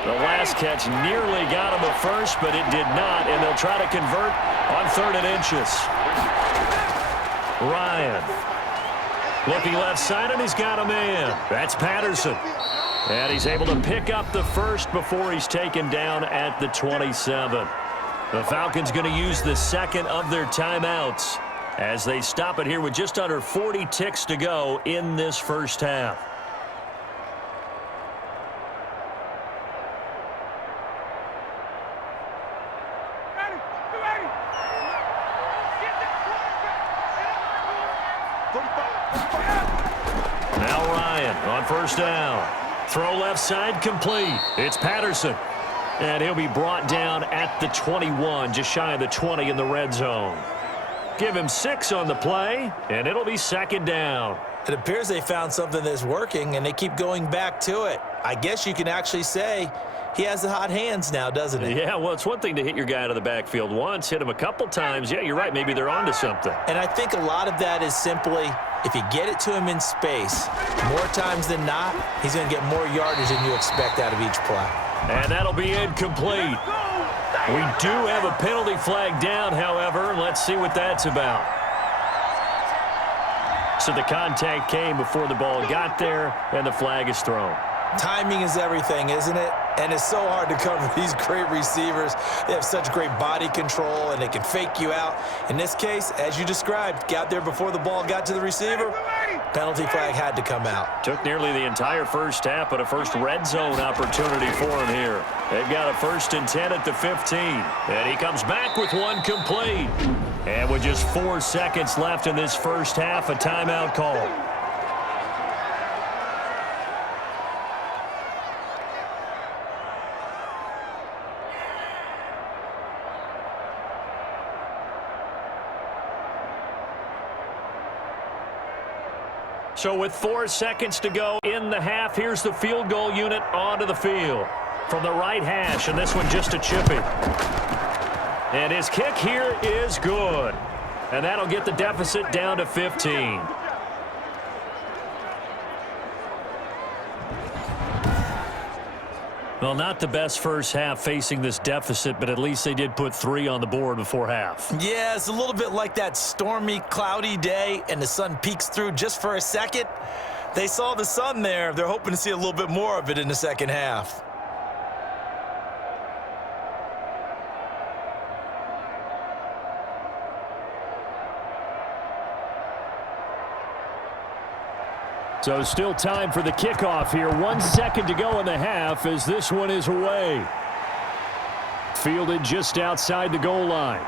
The last catch nearly got him a first, but it did not, and they'll try to convert on 3rd and inches. Ryan looking left side, and he's got a man. That's Patterson. And he's able to pick up the first before he's taken down at the 27. The Falcons going to use the 2nd of their timeouts as they stop it here with just under 40 ticks to go in this first half. Now Ryan on first down. Throw left side complete. It's Patterson. And he'll be brought down at the 21, just shy of the 20 in the red zone. Give him 6 on the play, and it'll be 2nd down. It appears they found something that's working, and they keep going back to it. I guess you can actually say he has the hot hands now, doesn't he? Yeah, well, it's one thing to hit your guy out of the backfield once, hit him a couple times. Yeah, you're right. Maybe they're onto something. And I think a lot of that is simply if you get it to him in space, more times than not, he's going to get more yardage than you expect out of each play. And that'll be incomplete. We do have a penalty flag down, however. Let's see what that's about. So the contact came before the ball got there, and the flag is thrown. Timing is everything, isn't it? And it's so hard to cover these great receivers. They have such great body control, and they can fake you out. In this case, as you described, got there before the ball got to the receiver. Penalty flag had to come out. Took nearly the entire first half, but a first red zone opportunity for him here. They've got a 1st and 10 at the 15. And he comes back with one complete. And with just 4 seconds left in this first half, a timeout call. So with 4 seconds to go in the half, here's the field goal unit onto the field. From the right hash, and this one just a chippy. And his kick here is good. And that'll get the deficit down to 15. Well, not the best first half facing this deficit, but at least they did put 3 on the board before half. Yeah, it's a little bit like that stormy, cloudy day, and the sun peeks through just for a second. They saw the sun there. They're hoping to see a little bit more of it in the second half. So still time for the kickoff here. 1 second to go in the half as this one is away. Fielded just outside the goal line.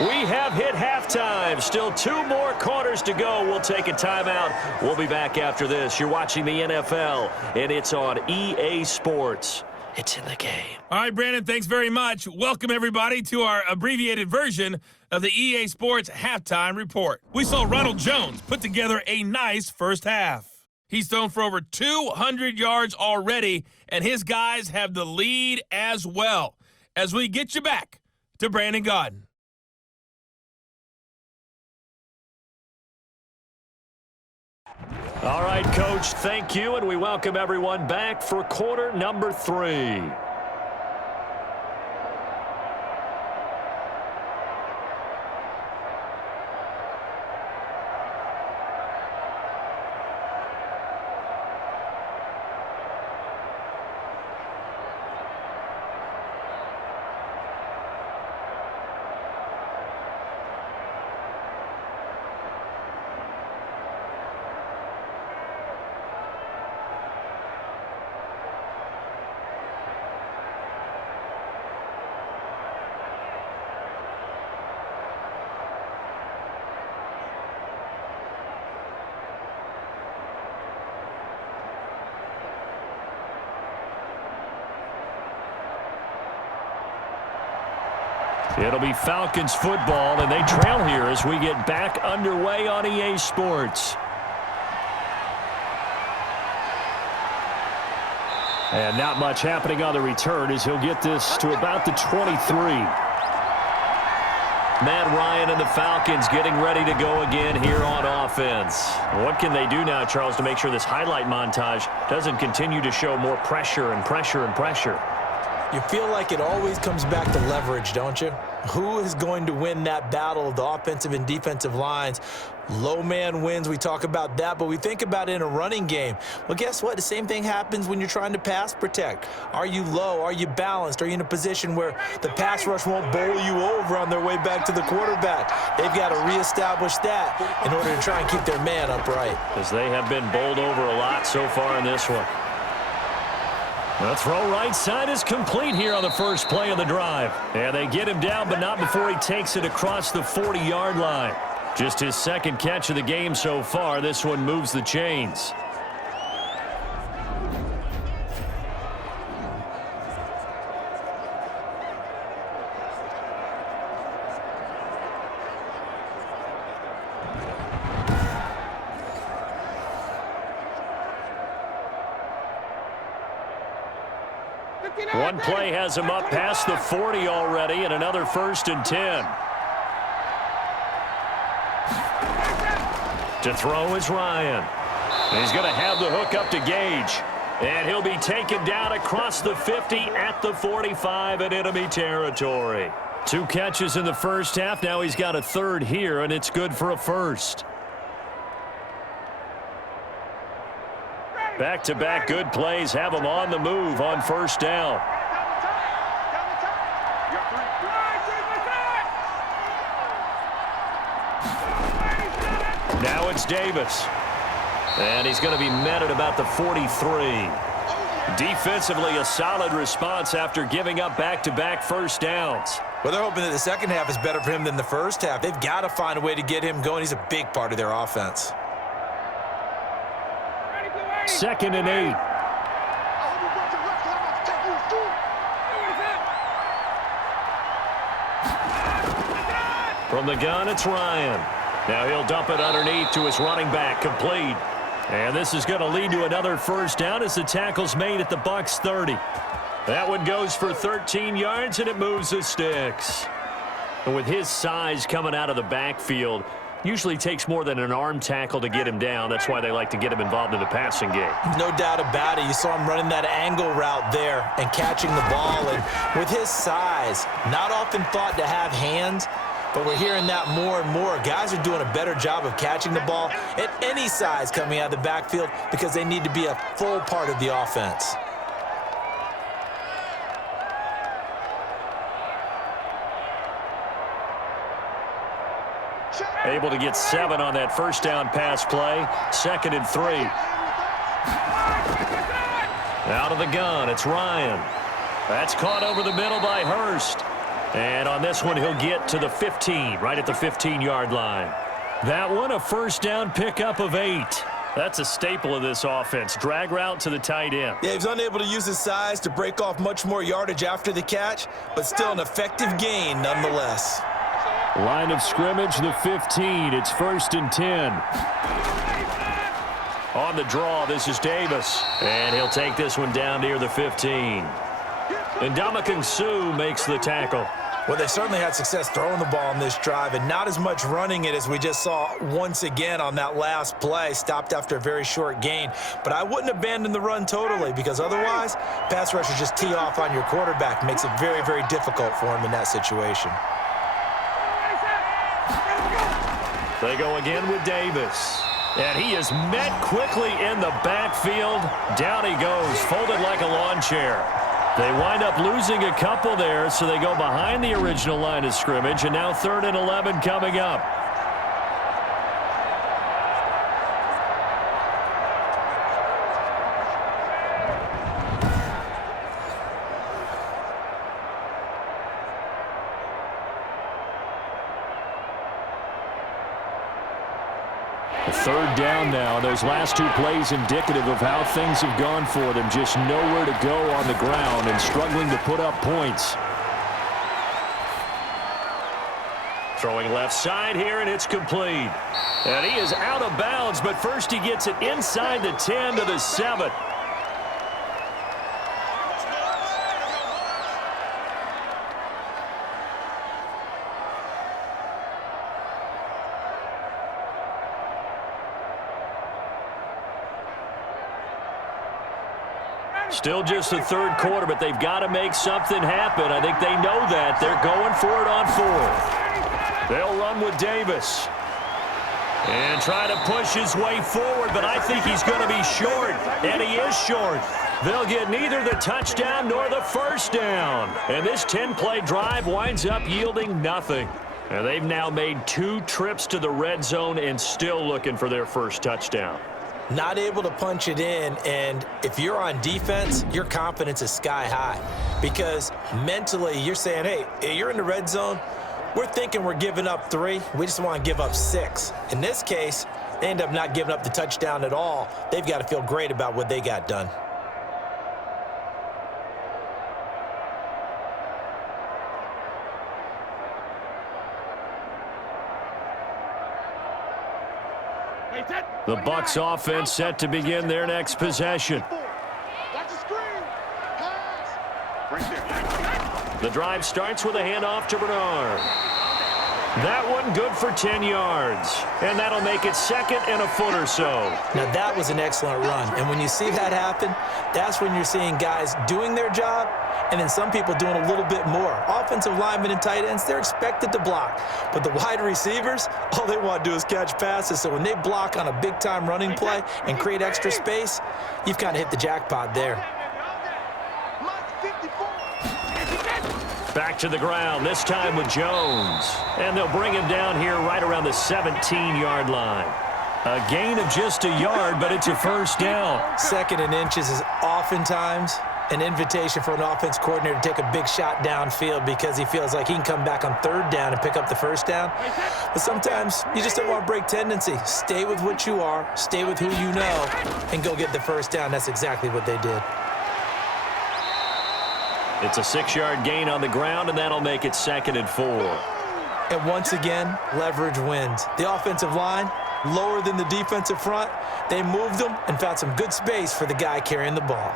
We have hit halftime. Still 2 more quarters to go. We'll take a timeout. We'll be back after this. You're watching the NFL, and it's on EA Sports. It's in the game. All right, Brandon, thanks very much. Welcome, everybody, to our abbreviated version of the EA Sports Halftime Report. We saw Ronald Jones put together a nice first half. He's thrown for over 200 yards already, and his guys have the lead as well. As we get you back to Brandon Gaudin. All right, Coach, thank you, and we welcome everyone back for quarter number 3. It'll be Falcons football, and they trail here as we get back underway on EA Sports. And not much happening on the return as he'll get this to about the 23. Matt Ryan and the Falcons getting ready to go again here on offense. What can they do now, Charles, to make sure this highlight montage doesn't continue to show more pressure and pressure and pressure? You feel like it always comes back to leverage, don't you? Who is going to win that battle of the offensive and defensive lines? Low man wins. We talk about that, but we think about it in a running game. Well, guess what? The same thing happens when you're trying to pass protect. Are you low? Are you balanced? Are you in a position where the pass rush won't bowl you over on their way back to the quarterback? They've got to reestablish that in order to try and keep their man upright. Because they have been bowled over a lot so far in this one. The throw right side is complete here on the first play of the drive. And they get him down, but not before he takes it across the 40-yard line. Just his second catch of the game so far. This one moves the chains. One play has him up past the 40 already, and another 1st and 10. To throw is Ryan. And he's going to have the hook up to Gage. And he'll be taken down across the 50 at the 45 in enemy territory. 2 catches in the first half. Now he's got a 3rd here, and it's good for a 1st. Back-to-back good plays have him on the move on 1st down. Now it's Davis. And he's going to be met at about the 43. Defensively, a solid response after giving up back-to-back 1st downs. Well, they're hoping that the second half is better for him than the first half. They've got to find a way to get him going. He's a big part of their offense. 2nd and 8. From the gun, it's Ryan. Now he'll dump it underneath to his running back, complete. And this is going to lead to another 1st down as the tackle's made at the Bucs 30. That one goes for 13 yards, and it moves the sticks. And with his size coming out of the backfield, usually takes more than an arm tackle to get him down. That's why they like to get him involved in the passing game. No doubt about it. You saw him running that angle route there and catching the ball. And with his size, not often thought to have hands, but we're hearing that more and more. Guys are doing a better job of catching the ball at any size coming out of the backfield because they need to be a full part of the offense. Able to get 7 on that 1st down pass play. 2nd and 3. Out of the gun, it's Ryan. That's caught over the middle by Hurst. And on this one, he'll get to the 15, right at the 15-yard line. That one, a 1st down pickup of 8. That's a staple of this offense. Drag route to the tight end. Yeah, he's unable to use his size to break off much more yardage after the catch, but still an effective gain nonetheless. Line of scrimmage, the 15. It's 1st and 10. On the draw, this is Davis. And he'll take this one down near the 15. And Ndamukong Suh makes the tackle. Well, they certainly had success throwing the ball in this drive and not as much running it as we just saw once again on that last play. Stopped after a very short gain. But I wouldn't abandon the run totally because otherwise, pass rushers just tee off on your quarterback. Makes it very, very difficult for him in that situation. They go again with Davis. And he is met quickly in the backfield. Down he goes, folded like a lawn chair. They wind up losing a couple there, so they go behind the original line of scrimmage, and now 3rd and 11 coming up. Third down now. Those last 2 plays indicative of how things have gone for them. Just nowhere to go on the ground and struggling to put up points. Throwing left side here, and it's complete. And he is out of bounds, but first he gets it inside the 10 to the 7. Still just the third quarter, but they've got to make something happen. I think they know that. They're going for it on 4th. They'll run with Davis. And try to push his way forward, but I think he's going to be short. And he is short. They'll get neither the touchdown nor the first down. And this 10-play drive winds up yielding nothing. And they've now made 2 trips to the red zone and still looking for their first touchdown. Not able to punch it in, and if you're on defense, your confidence is sky high because mentally you're saying, hey, you're in the red zone. We're thinking we're giving up 3. We just want to give up 6. In this case, they end up not giving up the touchdown at all. They've got to feel great about what they got done. The Bucs offense set to begin their next possession. The drive starts with a handoff to Bernard. That one good for 10 yards. And that'll make it 2nd and a foot or so. Now that was an excellent run. And when you see that happen, that's when you're seeing guys doing their job and then some people doing a little bit more. Offensive linemen and tight ends, they're expected to block. But the wide receivers, all they want to do is catch passes. So when they block on a big-time running play and create extra space, you've kind of hit the jackpot there. Back to the ground, this time with Jones. And they'll bring him down here right around the 17-yard line. A gain of just a yard, but it's a first down. 2nd and inches is oftentimes an invitation for an offense coordinator to take a big shot downfield because he feels like he can come back on 3rd down and pick up the first down. But sometimes you just don't want to break tendency. Stay with what you are, stay with who you know, and go get the first down. That's exactly what they did. It's a 6-yard gain on the ground, and that'll make it 2nd and 4. And once again, leverage wins. The offensive line, lower than the defensive front. They moved them and found some good space for the guy carrying the ball.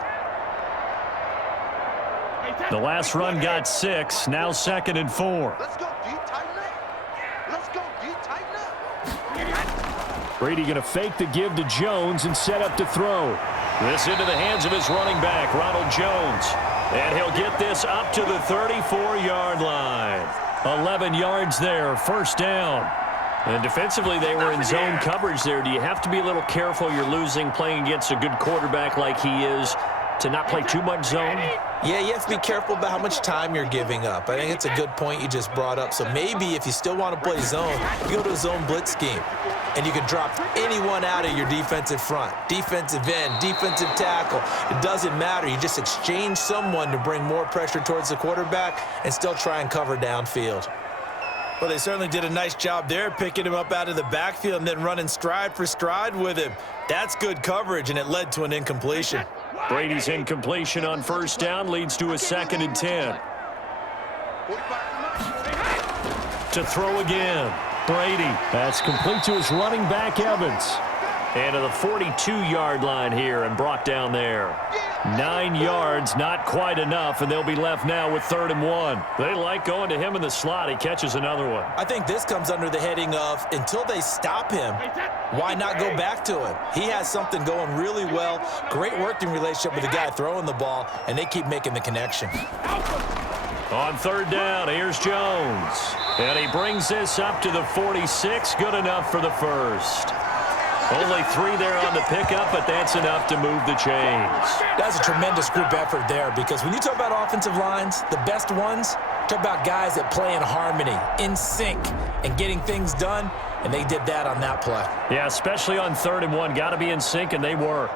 The last run got 6, now 2nd and 4. Let's go, D, tighten up. Let's go, D, tighten up. Brady going to fake the give to Jones and set up to throw. This into the hands of his running back, Ronald Jones. And he'll get this up to the 34-yard line. 11 yards there, first down. And defensively, they were in zone coverage there. Do you have to be a little careful you're losing playing against a good quarterback like he is to not play too much zone? Yeah, you have to be careful about how much time you're giving up. I think it's a good point you just brought up. So maybe if you still want to play zone, you go to a zone blitz scheme. And you can drop anyone out of your defensive front. Defensive end, defensive tackle. It doesn't matter. You just exchange someone to bring more pressure towards the quarterback and still try and cover downfield. Well, they certainly did a nice job there, picking him up out of the backfield and then running stride for stride with him. That's good coverage, and it led to an incompletion. Brady's incompletion on first down leads to a 2nd and 10. To throw again. Brady. That's complete to his running back, Evans. And to the 42-yard line here and brought down there. 9 yards, not quite enough, and they'll be left now with 3rd and 1. They like going to him in the slot. He catches another one. I think this comes under the heading of until they stop him, why not go back to him? He has something going really well. Great working relationship with the guy throwing the ball, and they keep making the connection. On 3rd down, here's Jones. And he brings this up to the 46. Good enough for the first. Only 3 there on the pickup, but that's enough to move the chains. That's a tremendous group effort there because when you talk about offensive lines, the best ones, talk about guys that play in harmony, in sync, and getting things done, and they did that on that play. Yeah, especially on 3rd and 1. Got to be in sync, and they were.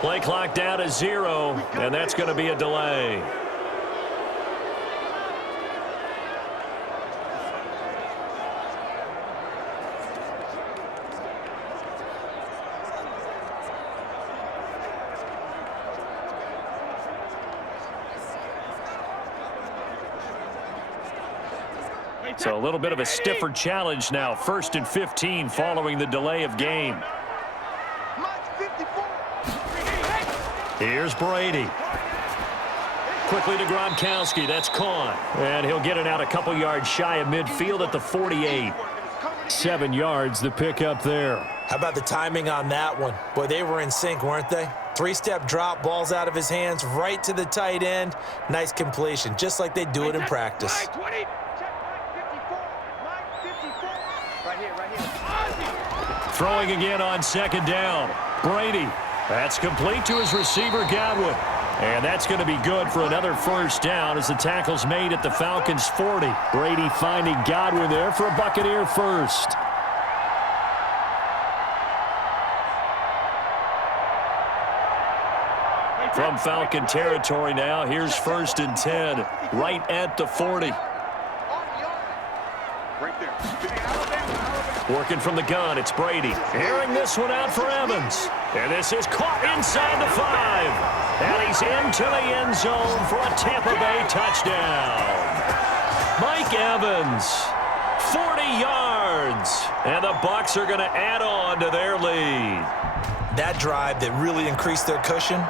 Play clock down to 0, and that's going to be a delay. So a little bit of a stiffer challenge now. 1st and 15 following the delay of game. Here's Brady. Quickly to Gronkowski. That's caught. And he'll get it out a couple yards shy of midfield at the 48. 7 yards the pick up there. How about the timing on that one? Boy, they were in sync, weren't they? 3-step drop, balls out of his hands, right to the tight end. Nice completion, just like they do it in practice. Throwing again on 2nd down. Brady. That's complete to his receiver, Godwin. And that's going to be good for another 1st down as the tackle's made at the Falcons' 40. Brady finding Godwin there for a Buccaneer first. From Falcon territory now, here's 1st and 10, right at the 40. Right there. Working from the gun, it's Brady. Airing this one out for Evans. And this is caught inside the 5. And he's into the end zone for a Tampa Bay touchdown. Mike Evans, 40 yards. And the Bucs are going to add on to their lead. That drive that really increased their cushion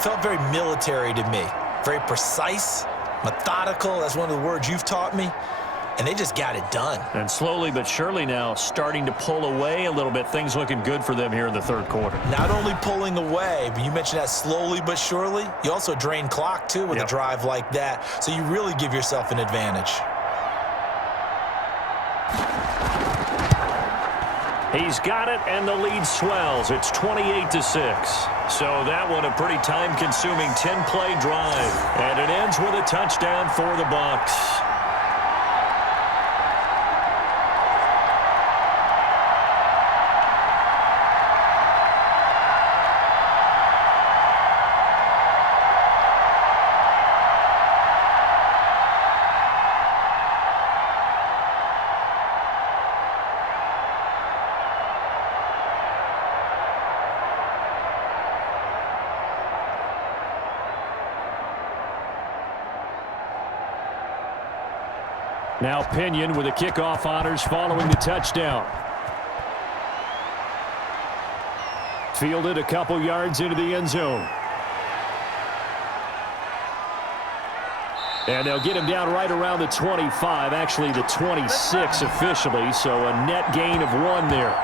felt very military to me. Very precise, methodical. That's one of the words you've taught me. And they just got it done. And slowly but surely now starting to pull away a little bit. Things looking good for them here in the 3rd quarter. Not only pulling away, but you mentioned that slowly but surely. You also drain clock, too, with a drive like that. So you really give yourself an advantage. He's got it, and the lead swells. It's 28-6. So that one a pretty time-consuming 10-play drive. And it ends with a touchdown for the Bucs. Now Pinion with the kickoff honors following the touchdown. Fielded a couple yards into the end zone. And they'll get him down right around the 25, actually the 26 officially, so a net gain of 1 there.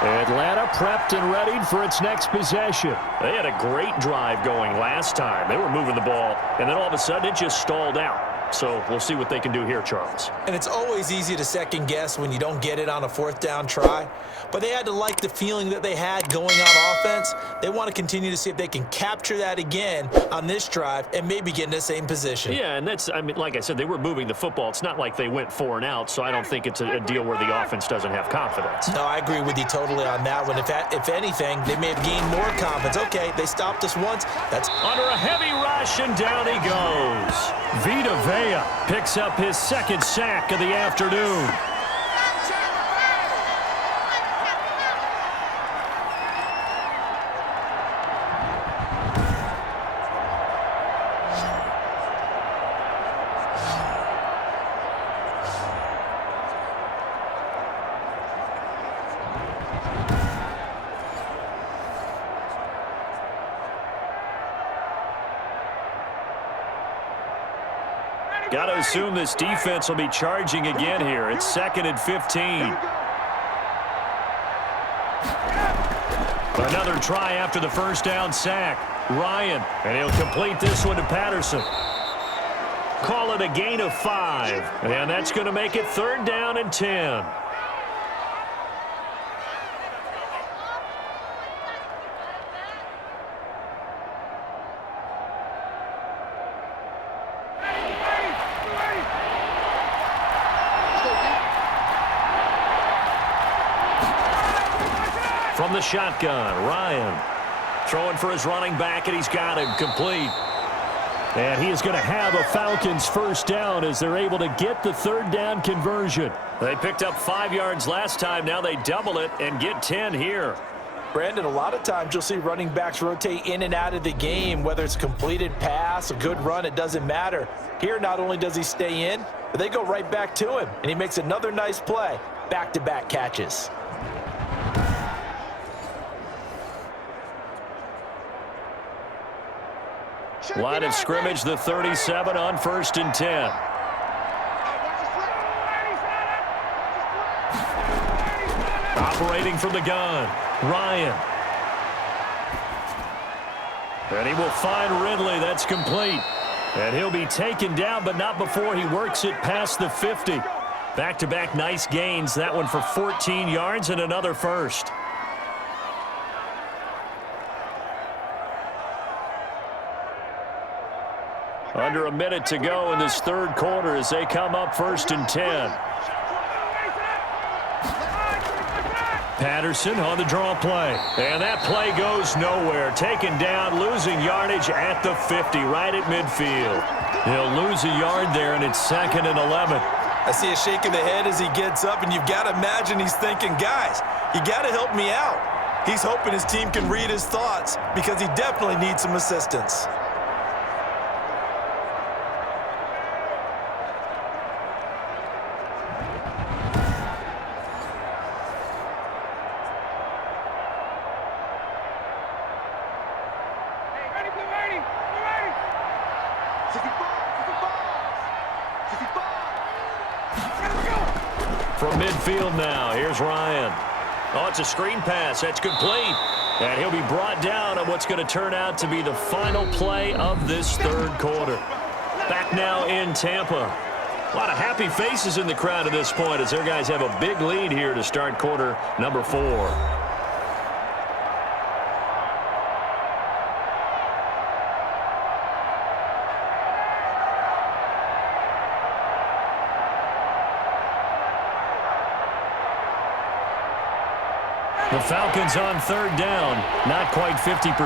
Atlanta prepped and readied for its next possession. They had a great drive going last time. They were moving the ball, and then all of a sudden it just stalled out. So we'll see what they can do here, Charles. And it's always easy to second guess when you don't get it on a 4th down try. But they had to like the feeling that they had going on offense. They want to continue to see if they can capture that again on this drive and maybe get in the same position. Yeah, and that's, I mean, like I said, they were moving the football. It's not like they went 4 and out, so I don't think it's a deal where the offense doesn't have confidence. No, I agree with you totally on that one. If anything, they may have gained more confidence. Okay, they stopped us once. That's under a heavy rush, and down he goes. Vita Vea picks up his 2nd sack of the afternoon. Got to assume this defense will be charging again here. It's 2nd and 15. Another try after the 1st down sack. Ryan, and he'll complete this one to Patterson. Call it a gain of 5. And that's going to make it 3rd down and 10. From From the shotgun, Ryan throwing for his running back, and he's got him complete. And he is going to have a Falcons first down as they're able to get the third down conversion. They picked up 5 yards last time. Now they double it and get 10 here. Brandon, a lot of times you'll see running backs rotate in and out of the game, whether it's completed pass, a good run, it doesn't matter. Here, not only does he stay in, but they go right back to him, and he makes another nice play. Back-to-back catches. Line of scrimmage, the 37 on 1st and 10. Operating from the gun, Ryan. And he will find Ridley. That's complete. And he'll be taken down, but not before he works it past the 50. Back-to-back nice gains. That one for 14 yards and another first. Under a minute to go in this third quarter as they come up 1st and 10. Patterson on the draw play. And that play goes nowhere. Taken down, losing yardage at the 50, right at midfield. He'll lose a yard there, and it's 2nd and 11. I see a shake of the head as he gets up, and you've got to imagine he's thinking, guys, you got to help me out. He's hoping his team can read his thoughts because he definitely needs some assistance. From midfield now, here's Ryan. Oh, it's a screen pass. That's complete. And he'll be brought down on what's going to turn out to be the final play of this third quarter. Back now in Tampa. A lot of happy faces in the crowd at this point as their guys have a big lead here to start quarter number 4. The Falcons on 3rd down. Not quite 50%.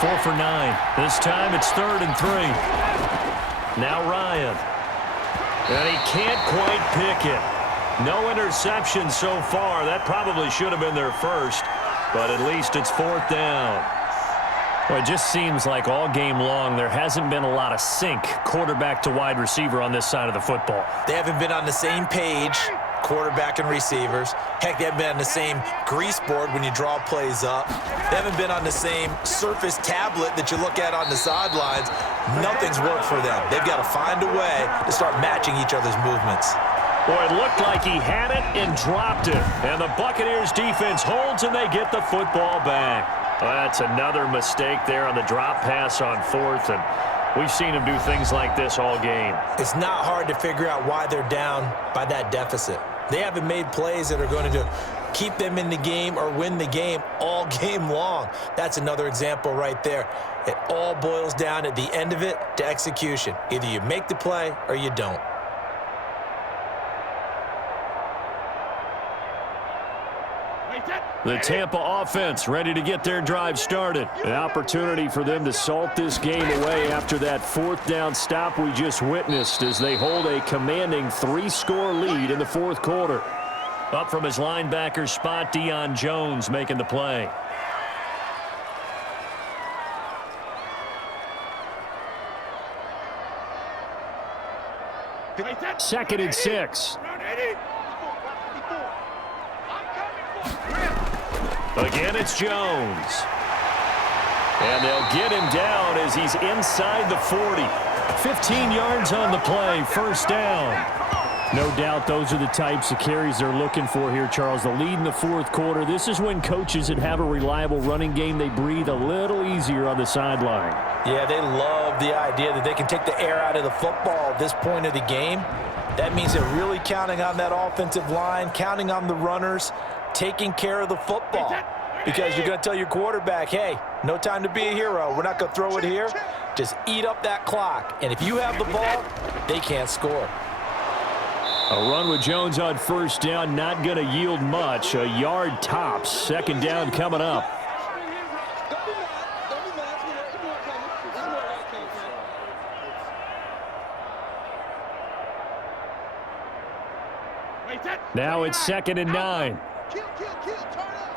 4 for 9. This time it's 3rd and 3. Now Ryan. And he can't quite pick it. No interception so far. That probably should have been their first. But at least it's 4th down. Well, it just seems like all game long there hasn't been a lot of sync quarterback to wide receiver on this side of the football. They haven't been on the same page, quarterback and receivers. Heck, they haven't been on the same grease board when you draw plays up. They haven't been on the same surface tablet that you look at on the sidelines. Nothing's worked for them. They've got to find a way to start matching each other's movements. Boy, it looked like he had it and dropped it. And the Buccaneers defense holds and they get the football back. Well, that's another mistake there on the drop pass on 4th. And we've seen him do things like this all game. It's not hard to figure out why they're down by that deficit. They haven't made plays that are going to keep them in the game or win the game all game long. That's another example right there. It all boils down at the end of it to execution. Either you make the play or you don't. The Tampa offense ready to get their drive started. An opportunity for them to salt this game away after that 4th down stop we just witnessed as they hold a commanding 3-score lead in the 4th quarter. Up from his linebacker spot, Julio Jones making the play. Second and 6. Again, it's Jones. And they'll get him down as he's inside the 40. 15 yards on the play, 1st down. No doubt those are the types of carries they're looking for here, Charles. The lead in the 4th quarter. This is when coaches that have a reliable running game, they breathe a little easier on the sideline. Yeah, they love the idea that they can take the air out of the football at this point of the game. That means they're really counting on that offensive line, counting on the runners, taking care of the football. Because you're going to tell your quarterback, hey, no time to be a hero. We're not going to throw it here. Just eat up that clock. And if you have the ball, they can't score. A run with Jones on first down, not going to yield much. A yard tops. Second down coming up. Now it's 2nd and 9. Kill, turn up.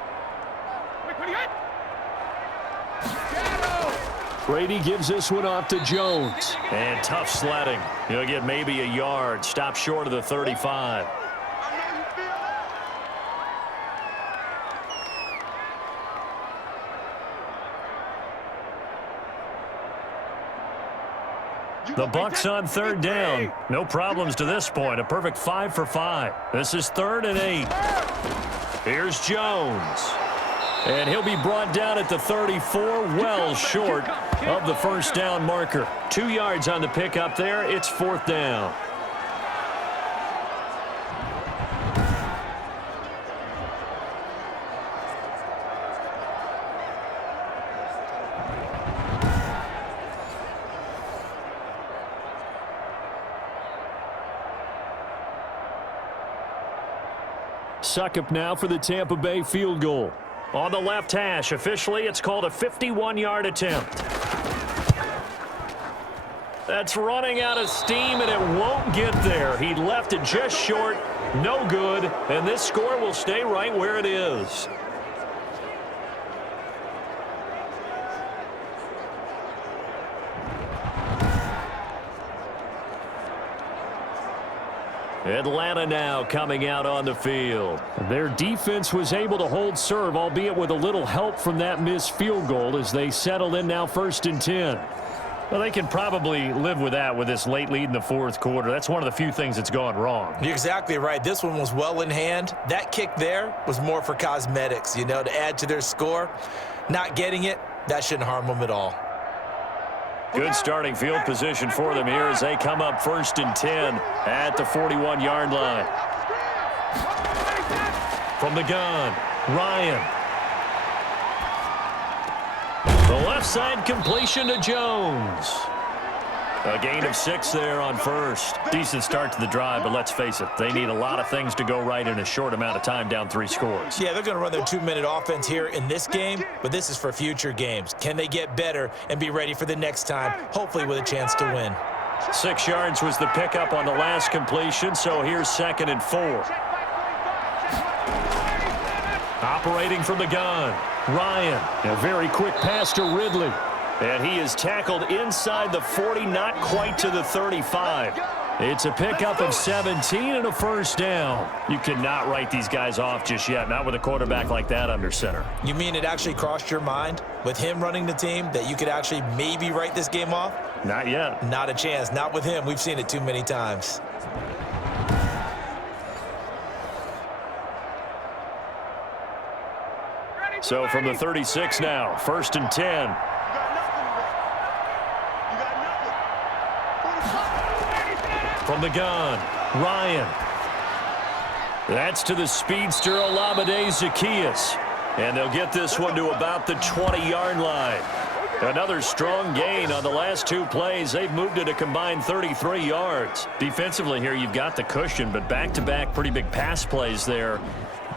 Brady gives this one off to Jones. And tough sledding. He'll get maybe a yard. Stop short of the 35. The Bucs on 3rd down. No problems to this point. A perfect 5 for 5. This is 3rd and 8. Here's Jones. And he'll be brought down at the 34, well short of the first down marker. 2 yards on the pickup there. It's 4th down. Suckup now for the Tampa Bay field goal. On the left hash, officially it's called a 51-yard attempt. That's running out of steam, and it won't get there. He left it just short, no good, and this score will stay right where it is. Atlanta now coming out on the field. Their defense was able to hold serve, albeit with a little help from that missed field goal as they settle in now 1st and 10. Well, they can probably live with that with this late lead in the 4th quarter. That's one of the few things that's gone wrong. You're exactly right. This one was well in hand. That kick there was more for cosmetics, you know, to add to their score. Not getting it, that shouldn't harm them at all. Good starting field position for them here as they come up 1st and 10 at the 41-yard line. From the gun, Ryan. The left side completion to Jones. A gain of 6 there on first. Decent start to the drive, but let's face it, they need a lot of things to go right in a short amount of time, down 3 scores. Yeah, they're going to run their 2-minute offense here in this game, but this is for future games. Can they get better and be ready for the next time, hopefully with a chance to win? 6 yards was the pickup on the last completion, so here's 2nd and 4. Operating from the gun, Ryan. A very quick pass to Ridley. And he is tackled inside the 40, not quite to the 35. It's a pickup of 17 and a first down. You cannot write these guys off just yet, not with a quarterback like that under center. You mean it actually crossed your mind with him running the team that you could actually maybe write this game off? Not yet. Not a chance. Not with him. We've seen it too many times. So from the 36 now, 1st and 10. From the gun, Ryan. That's to the speedster Olamide Zaccheaus. And they'll get this one to about the 20-yard line. Another strong gain on the last 2 plays. They've moved it a combined 33 yards. Defensively here, you've got the cushion, but back-to-back pretty big pass plays there.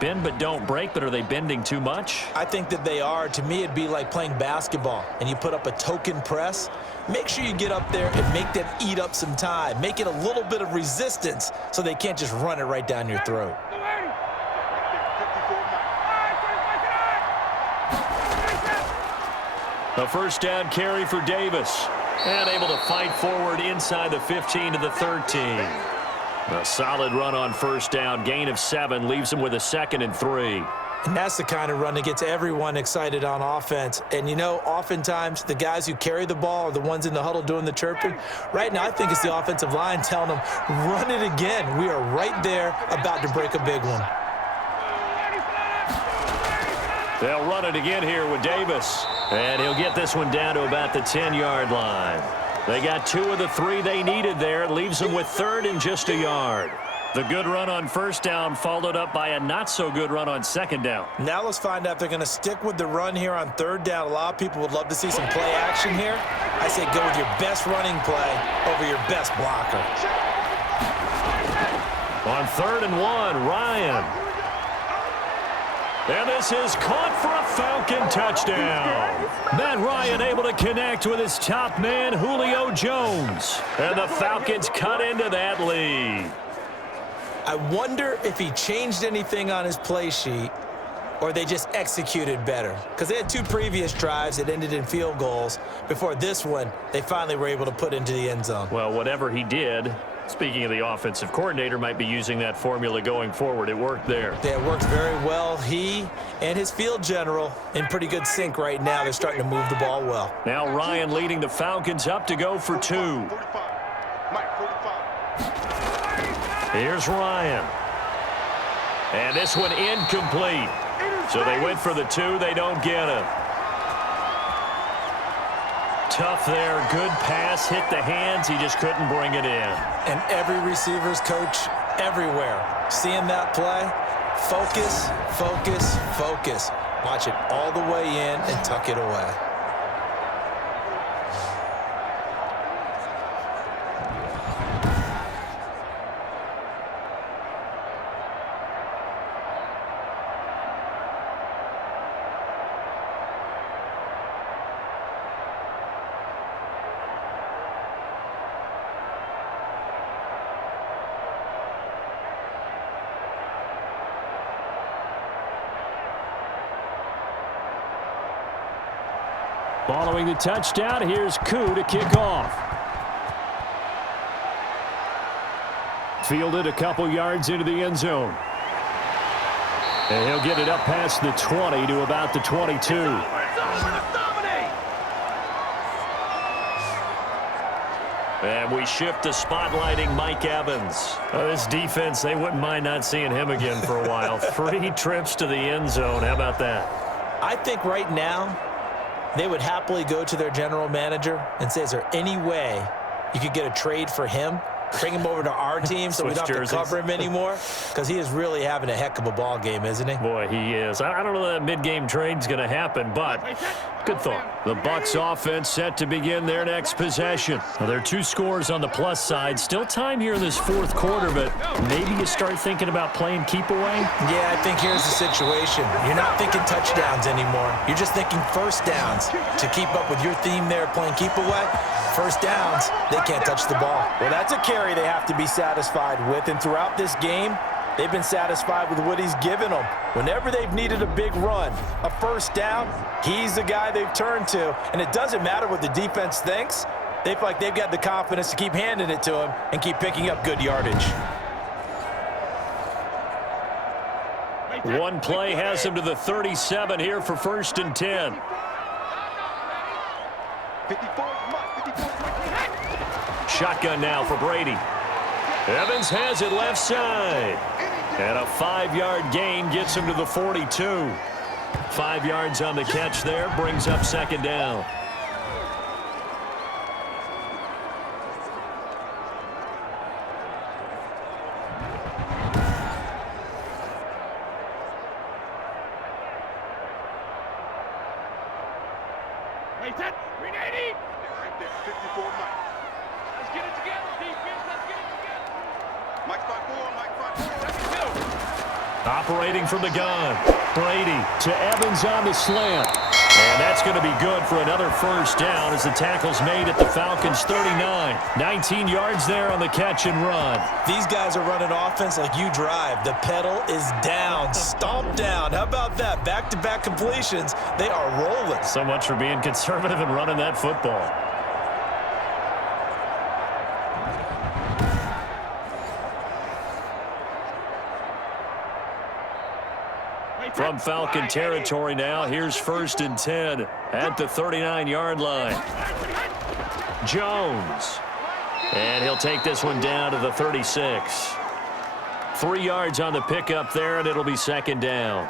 Bend but don't break, but are they bending too much? I think that they are. To me, it'd be like playing basketball, and you put up a token press. Make sure you get up there and make them eat up some time. Make it a little bit of resistance so they can't just run it right down your throat. A first down carry for Davis. And able to fight forward inside the 15 to the 13. A solid run on first down. Gain of 7 leaves him with a 2nd and 3. And that's the kind of run that gets everyone excited on offense. And, you know, oftentimes the guys who carry the ball are the ones in the huddle doing the chirping. Right now, I think it's the offensive line telling them, run it again. We are right there about to break a big one. They'll run it again here with Davis. And he'll get this one down to about the 10-yard line. They got 2 of the 3 they needed there. It leaves them with 3rd and just a yard. The good run on first down followed up by a not-so-good run on 2nd down. Now let's find out if they're going to stick with the run here on 3rd down. A lot of people would love to see some play action here. I say go with your best running play over your best blocker. On 3rd and 1, Ryan. And this is caught for a Falcon touchdown. Matt Ryan able to connect with his top man, Julio Jones. And the Falcons cut into that lead. I wonder if he changed anything on his play sheet or they just executed better. Because they had 2 previous drives that ended in field goals. Before this one, they finally were able to put into the end zone. Well, whatever he did, speaking of the offensive coordinator, might be using that formula going forward. It worked there. Yeah, it works very well. He and his field general in pretty good sync right now. They're starting to move the ball well. Now Ryan leading the Falcons up to go for 2. 45. Mike, 45. Here's Ryan. And this one incomplete. So they went for the 2. They don't get it. Tough there. Good pass. Hit the hands. He just couldn't bring it in. And every receiver's coach everywhere. Seeing that play, focus, focus, focus. Watch it all the way in and tuck it away. Following the touchdown, here's Koo to kick off. Fielded a couple yards into the end zone. And he'll get it up past the 20 to about the 22. And we shift to spotlighting Mike Evans. This defense, they wouldn't mind not seeing him again for a while. 3 trips to the end zone. How about that? I think right now, they would happily go to their general manager and say, is there any way you could get a trade for him? Bring him over to our team so we don't have to cover him anymore? Because he is really having a heck of a ball game, isn't he? Boy, he is. I don't know that mid-game trade's going to happen, but good thought. The Bucs offense set to begin their next possession. Well, there are 2 scores on the plus side. Still time here in this 4th quarter, but maybe you start thinking about playing keep away? Yeah, I think here's the situation. You're not thinking touchdowns anymore. You're just thinking first downs. To keep up with your theme there, playing keep away, first downs, they can't touch the ball. Well, that's a carry they have to be satisfied with, and throughout this game, they've been satisfied with what he's given them. Whenever they've needed a big run, a first down, he's the guy they've turned to, and it doesn't matter what the defense thinks. They feel like they've got the confidence to keep handing it to him and keep picking up good yardage. One play has him to the 37 here for 1st and 10. 54. Shotgun now for Brady. Evans has it left side. And a 5-yard gain gets him to the 42. 5 yards on the catch there, brings up 2nd down. Wait, 380. 54, Mike. Let's get it together, defense. Let's get it together. Mike 5-4, Mike 5-4. Operating from the gun. Brady to Evans on the slant. And that's going to be good for another first down as the tackle's made at the Falcons' 39. 19 yards there on the catch and run. These guys are running offense like you drive. The pedal is down, stomp down. How about that? Back-to-back completions. They are rolling. So much for being conservative and running that football. From Falcon territory now, here's 1st and 10 at the 39-yard line. Jones. And he'll take this one down to the 36. 3 yards on the pickup there, and it'll be 2nd down.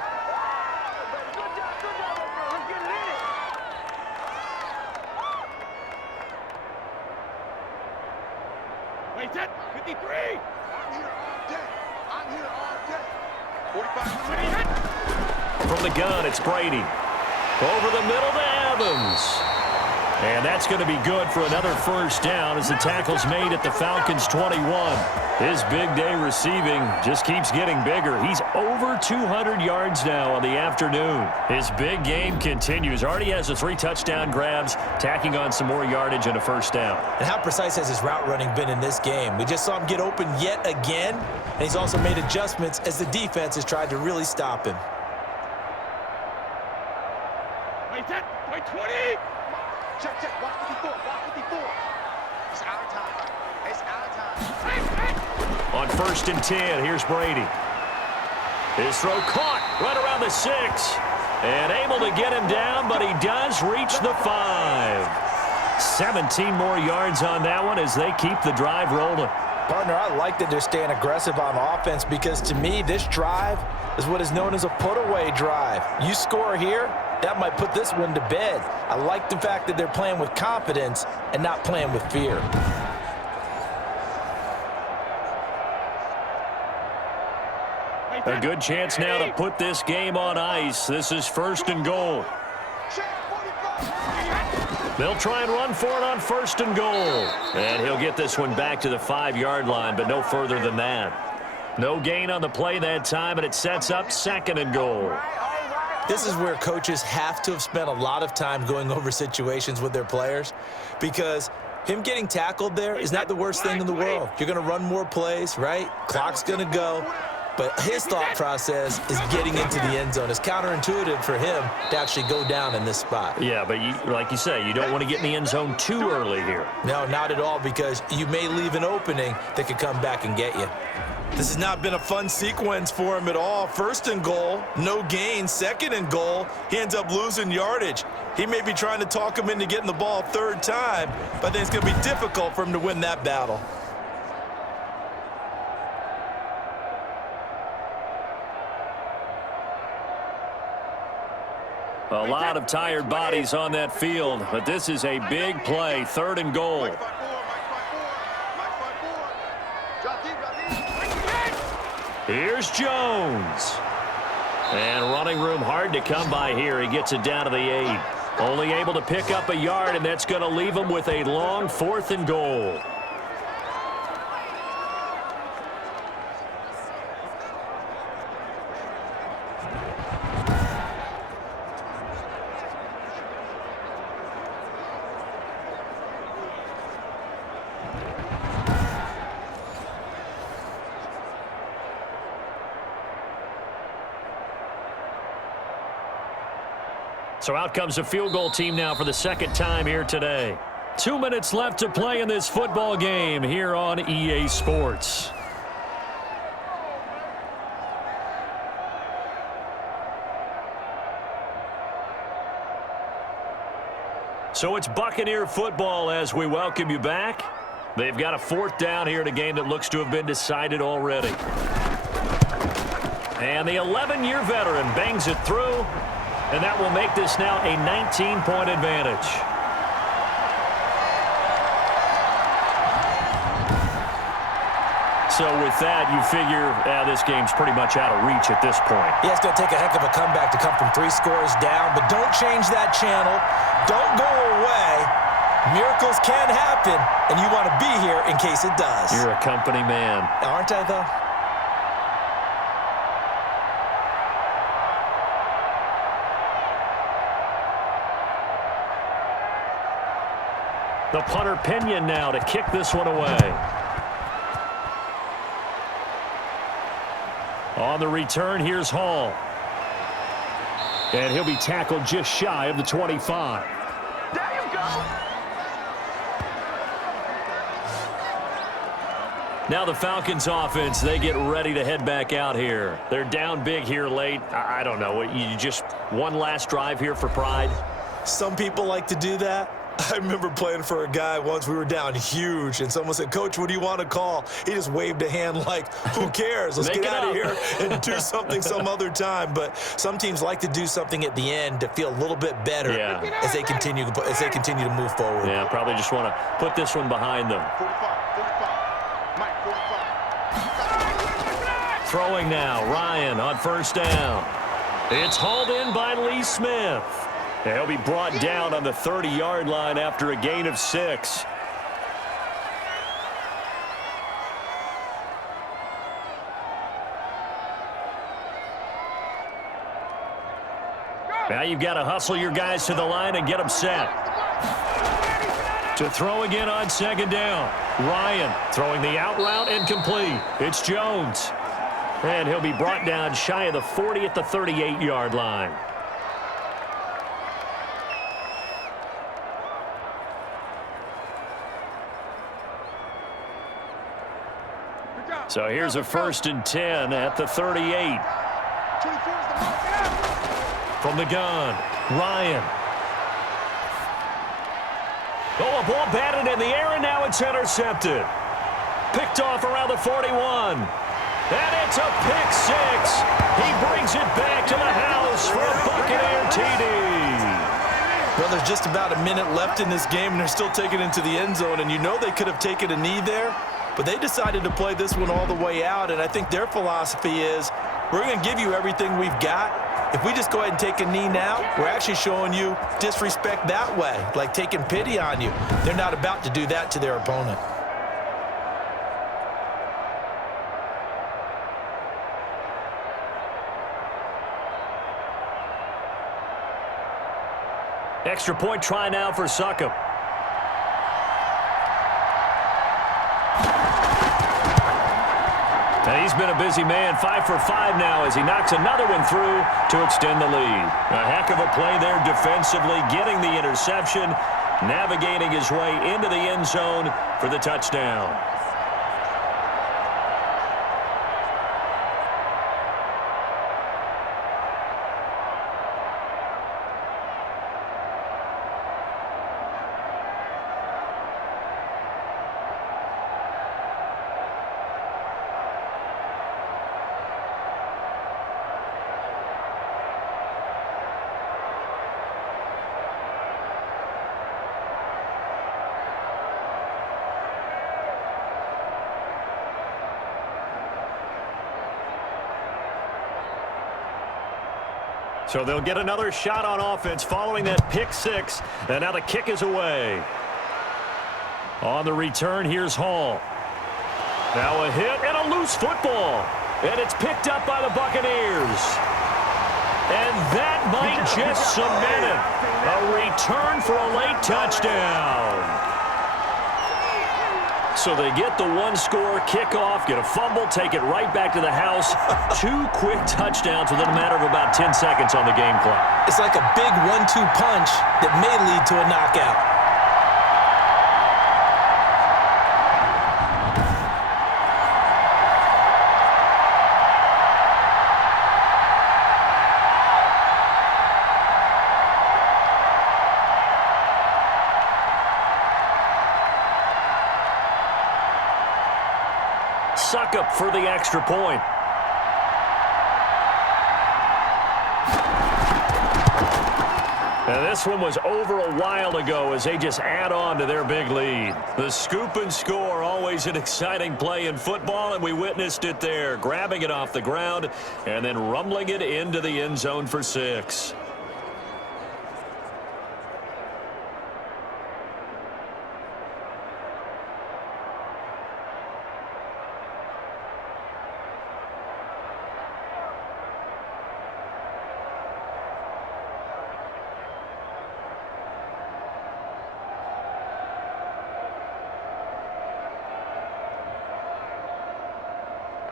Wait, 53. I'm here all day. I'm here all day. 45. From the gun, it's Brady. Over the middle to Evans. And that's going to be good for another first down as the tackle's made at the Falcons' 21. His big day receiving just keeps getting bigger. He's over 200 yards now on the afternoon. His big game continues. Already has the 3 touchdown grabs, tacking on some more yardage and a first down. And how precise has his route running been in this game? We just saw him get open yet again, and he's also made adjustments as the defense has tried to really stop him. Wait, 10, wait, 20. Check, watch 54, watch 54. It's our time. It's our time. On 1st and 10, here's Brady. His throw caught right around the 6. And able to get him down, but he does reach the 5. 17 more yards on that one as they keep the drive rolling. Partner, I like that they're staying aggressive on offense because to me, this drive is what is known as a put-away drive. You score here, that might put this one to bed. I like the fact that they're playing with confidence and not playing with fear. A good chance now to put this game on ice. This is 1st and goal. They'll try and run for it on 1st and goal. And he'll get this one back to the 5-yard line, but no further than that. No gain on the play that time, and it sets up 2nd and goal. This is where coaches have to have spent a lot of time going over situations with their players because him getting tackled there is not the worst thing in the world. You're going to run more plays, right? Clock's going to go. But his thought process is getting into the end zone. It's counterintuitive for him to actually go down in this spot. Yeah, but like you say, you don't want to get in the end zone too early here. No, not at all, because you may leave an opening that could come back and get you. This has not been a fun sequence for him at all. 1st and goal, no gain. 2nd and goal, he ends up losing yardage. He may be trying to talk him into getting the ball 3rd time, but I think it's going to be difficult for him to win that battle. A lot of tired bodies on that field, but this is a big play. 3rd and goal. Here's Jones. And running room hard to come by here. He gets it down to the 8. Only able to pick up a yard, and that's going to leave him with a long 4th and goal. So out comes a field goal team now for the 2nd time here today. 2 minutes left to play in this football game here on EA Sports. So it's Buccaneer football as we welcome you back. They've got a 4th down here in a game that looks to have been decided already. And the 11-year veteran bangs it through. And that will make this now a 19-point advantage. So with that, you figure this game's pretty much out of reach at this point. Yeah, it's going to take a heck of a comeback to come from 3 scores down, but don't change that channel. Don't go away. Miracles can happen, and you want to be here in case it does. You're a company man. Aren't I, though? The punter Pinion now to kick this one away. On the return, here's Hall. And he'll be tackled just shy of the 25. There you go. Now the Falcons offense, they get ready to head back out here. They're down big here late. I don't know. You just one last drive here for pride? Some people like to do that. I remember playing for a guy once. We were down huge, and someone said, "Coach, what do you want to call?" He just waved a hand like, who cares? Let's get out of here and do something some other time. But some teams like to do something at the end to feel a little bit better as they continue to move forward. Yeah, probably just want to put this one behind them. 45. Mike, 45. Throwing now, Ryan on 1st down. It's hauled in by Lee Smith. And he'll be brought down on the 30-yard line after a gain of 6. Now you've got to hustle your guys to the line and get them set. To throw again on second down. Ryan throwing the out route incomplete. It's Jones. And he'll be brought down shy of the 40 at the 38-yard line. So here's a 1st and 10 at the 38. From the gun, Ryan. Oh, a ball batted in the air, and now it's intercepted. Picked off around the 41. And it's a pick 6. He brings it back to the house for a Buccaneer TD. Well, there's just about a minute left in this game, and they're still taking it into the end zone. And you know they could have taken a knee there, but they decided to play this one all the way out. And I think their philosophy is, we're going to give you everything we've got. If we just go ahead and take a knee now, we're actually showing you disrespect that way, like taking pity on you. They're not about to do that to their opponent. Extra point try now for Succop. And he's been a busy man, 5 for 5 now as he knocks another one through to extend the lead. A heck of a play there defensively, getting the interception, navigating his way into the end zone for the touchdown. So they'll get another shot on offense following that pick 6. And now the kick is away. On the return, here's Hall. Now a hit and a loose football. And it's picked up by the Buccaneers. And that might just cement it. A return for a late touchdown. So they get the one-score kickoff, get a fumble, take it right back to the house. 2 quick touchdowns within a matter of about 10 seconds on the game clock. It's like a big 1-2 punch that may lead to a knockout. Succop for the extra point. And this one was over a while ago as they just add on to their big lead. The scoop and score, always an exciting play in football, and we witnessed it there, grabbing it off the ground and then rumbling it into the end zone for 6.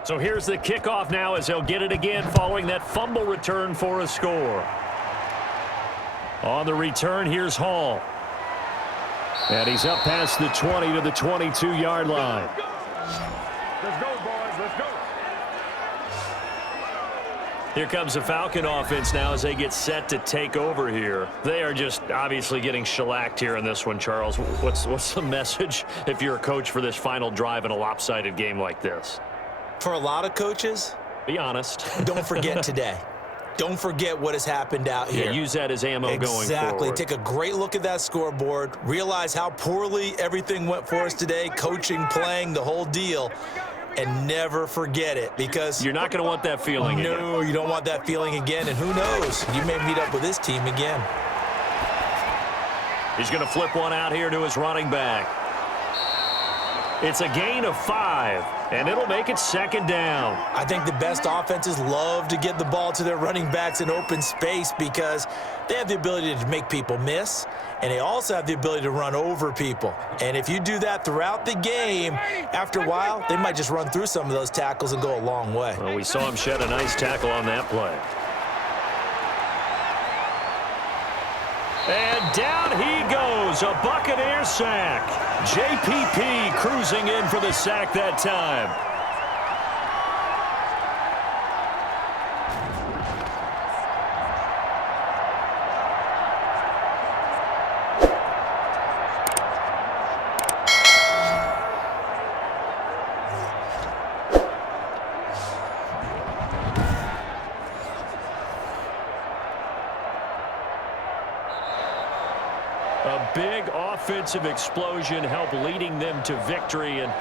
So here's the kickoff now as they'll get it again following that fumble return for a score. On the return, here's Hall. And he's up past the 20 to the 22-yard line. Let's go, boys. Let's go. Here comes the Falcon offense now as they get set to take over here. They are just obviously getting shellacked here in this one, Charles. What's the message if you're a coach for this final drive in a lopsided game like this? For a lot of coaches, be honest. Don't forget today. Don't forget what has happened out here. Yeah, use that as ammo going forward. Exactly. Take a great look at that scoreboard. Realize how poorly everything went for us today, coaching, playing, the whole deal. And never forget it, because you're not going to want that feeling again. No, you don't want that feeling again. And who knows? You may meet up with this team again. He's going to flip one out here to his running back. It's a gain of 5, and it'll make it 2nd down. I think the best offenses love to get the ball to their running backs in open space because they have the ability to make people miss, and they also have the ability to run over people. And if you do that throughout the game, after a while, they might just run through some of those tackles and go a long way. Well, we saw him shed a nice tackle on that play. And down he goes, a Buccaneer sack. JPP cruising in for the sack that time. A big offensive explosion helped leading them to victory. And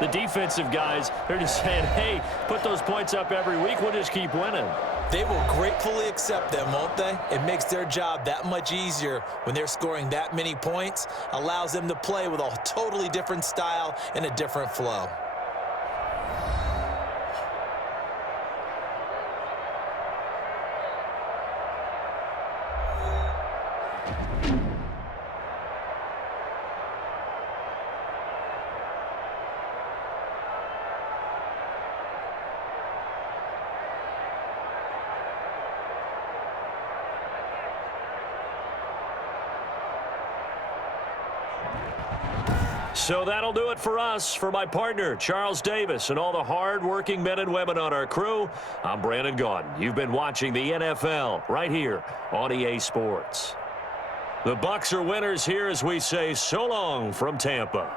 the defensive guys, they're just saying, hey, put those points up every week. We'll just keep winning. They will gratefully accept them, won't they? It makes their job that much easier when they're scoring that many points. Allows them to play with a totally different style and a different flow. So that'll do it for us. For my partner, Charles Davis, and all the hard-working men and women on our crew, I'm Brandon Gaudin. You've been watching the NFL right here on EA Sports. The Bucs are winners here as we say so long from Tampa.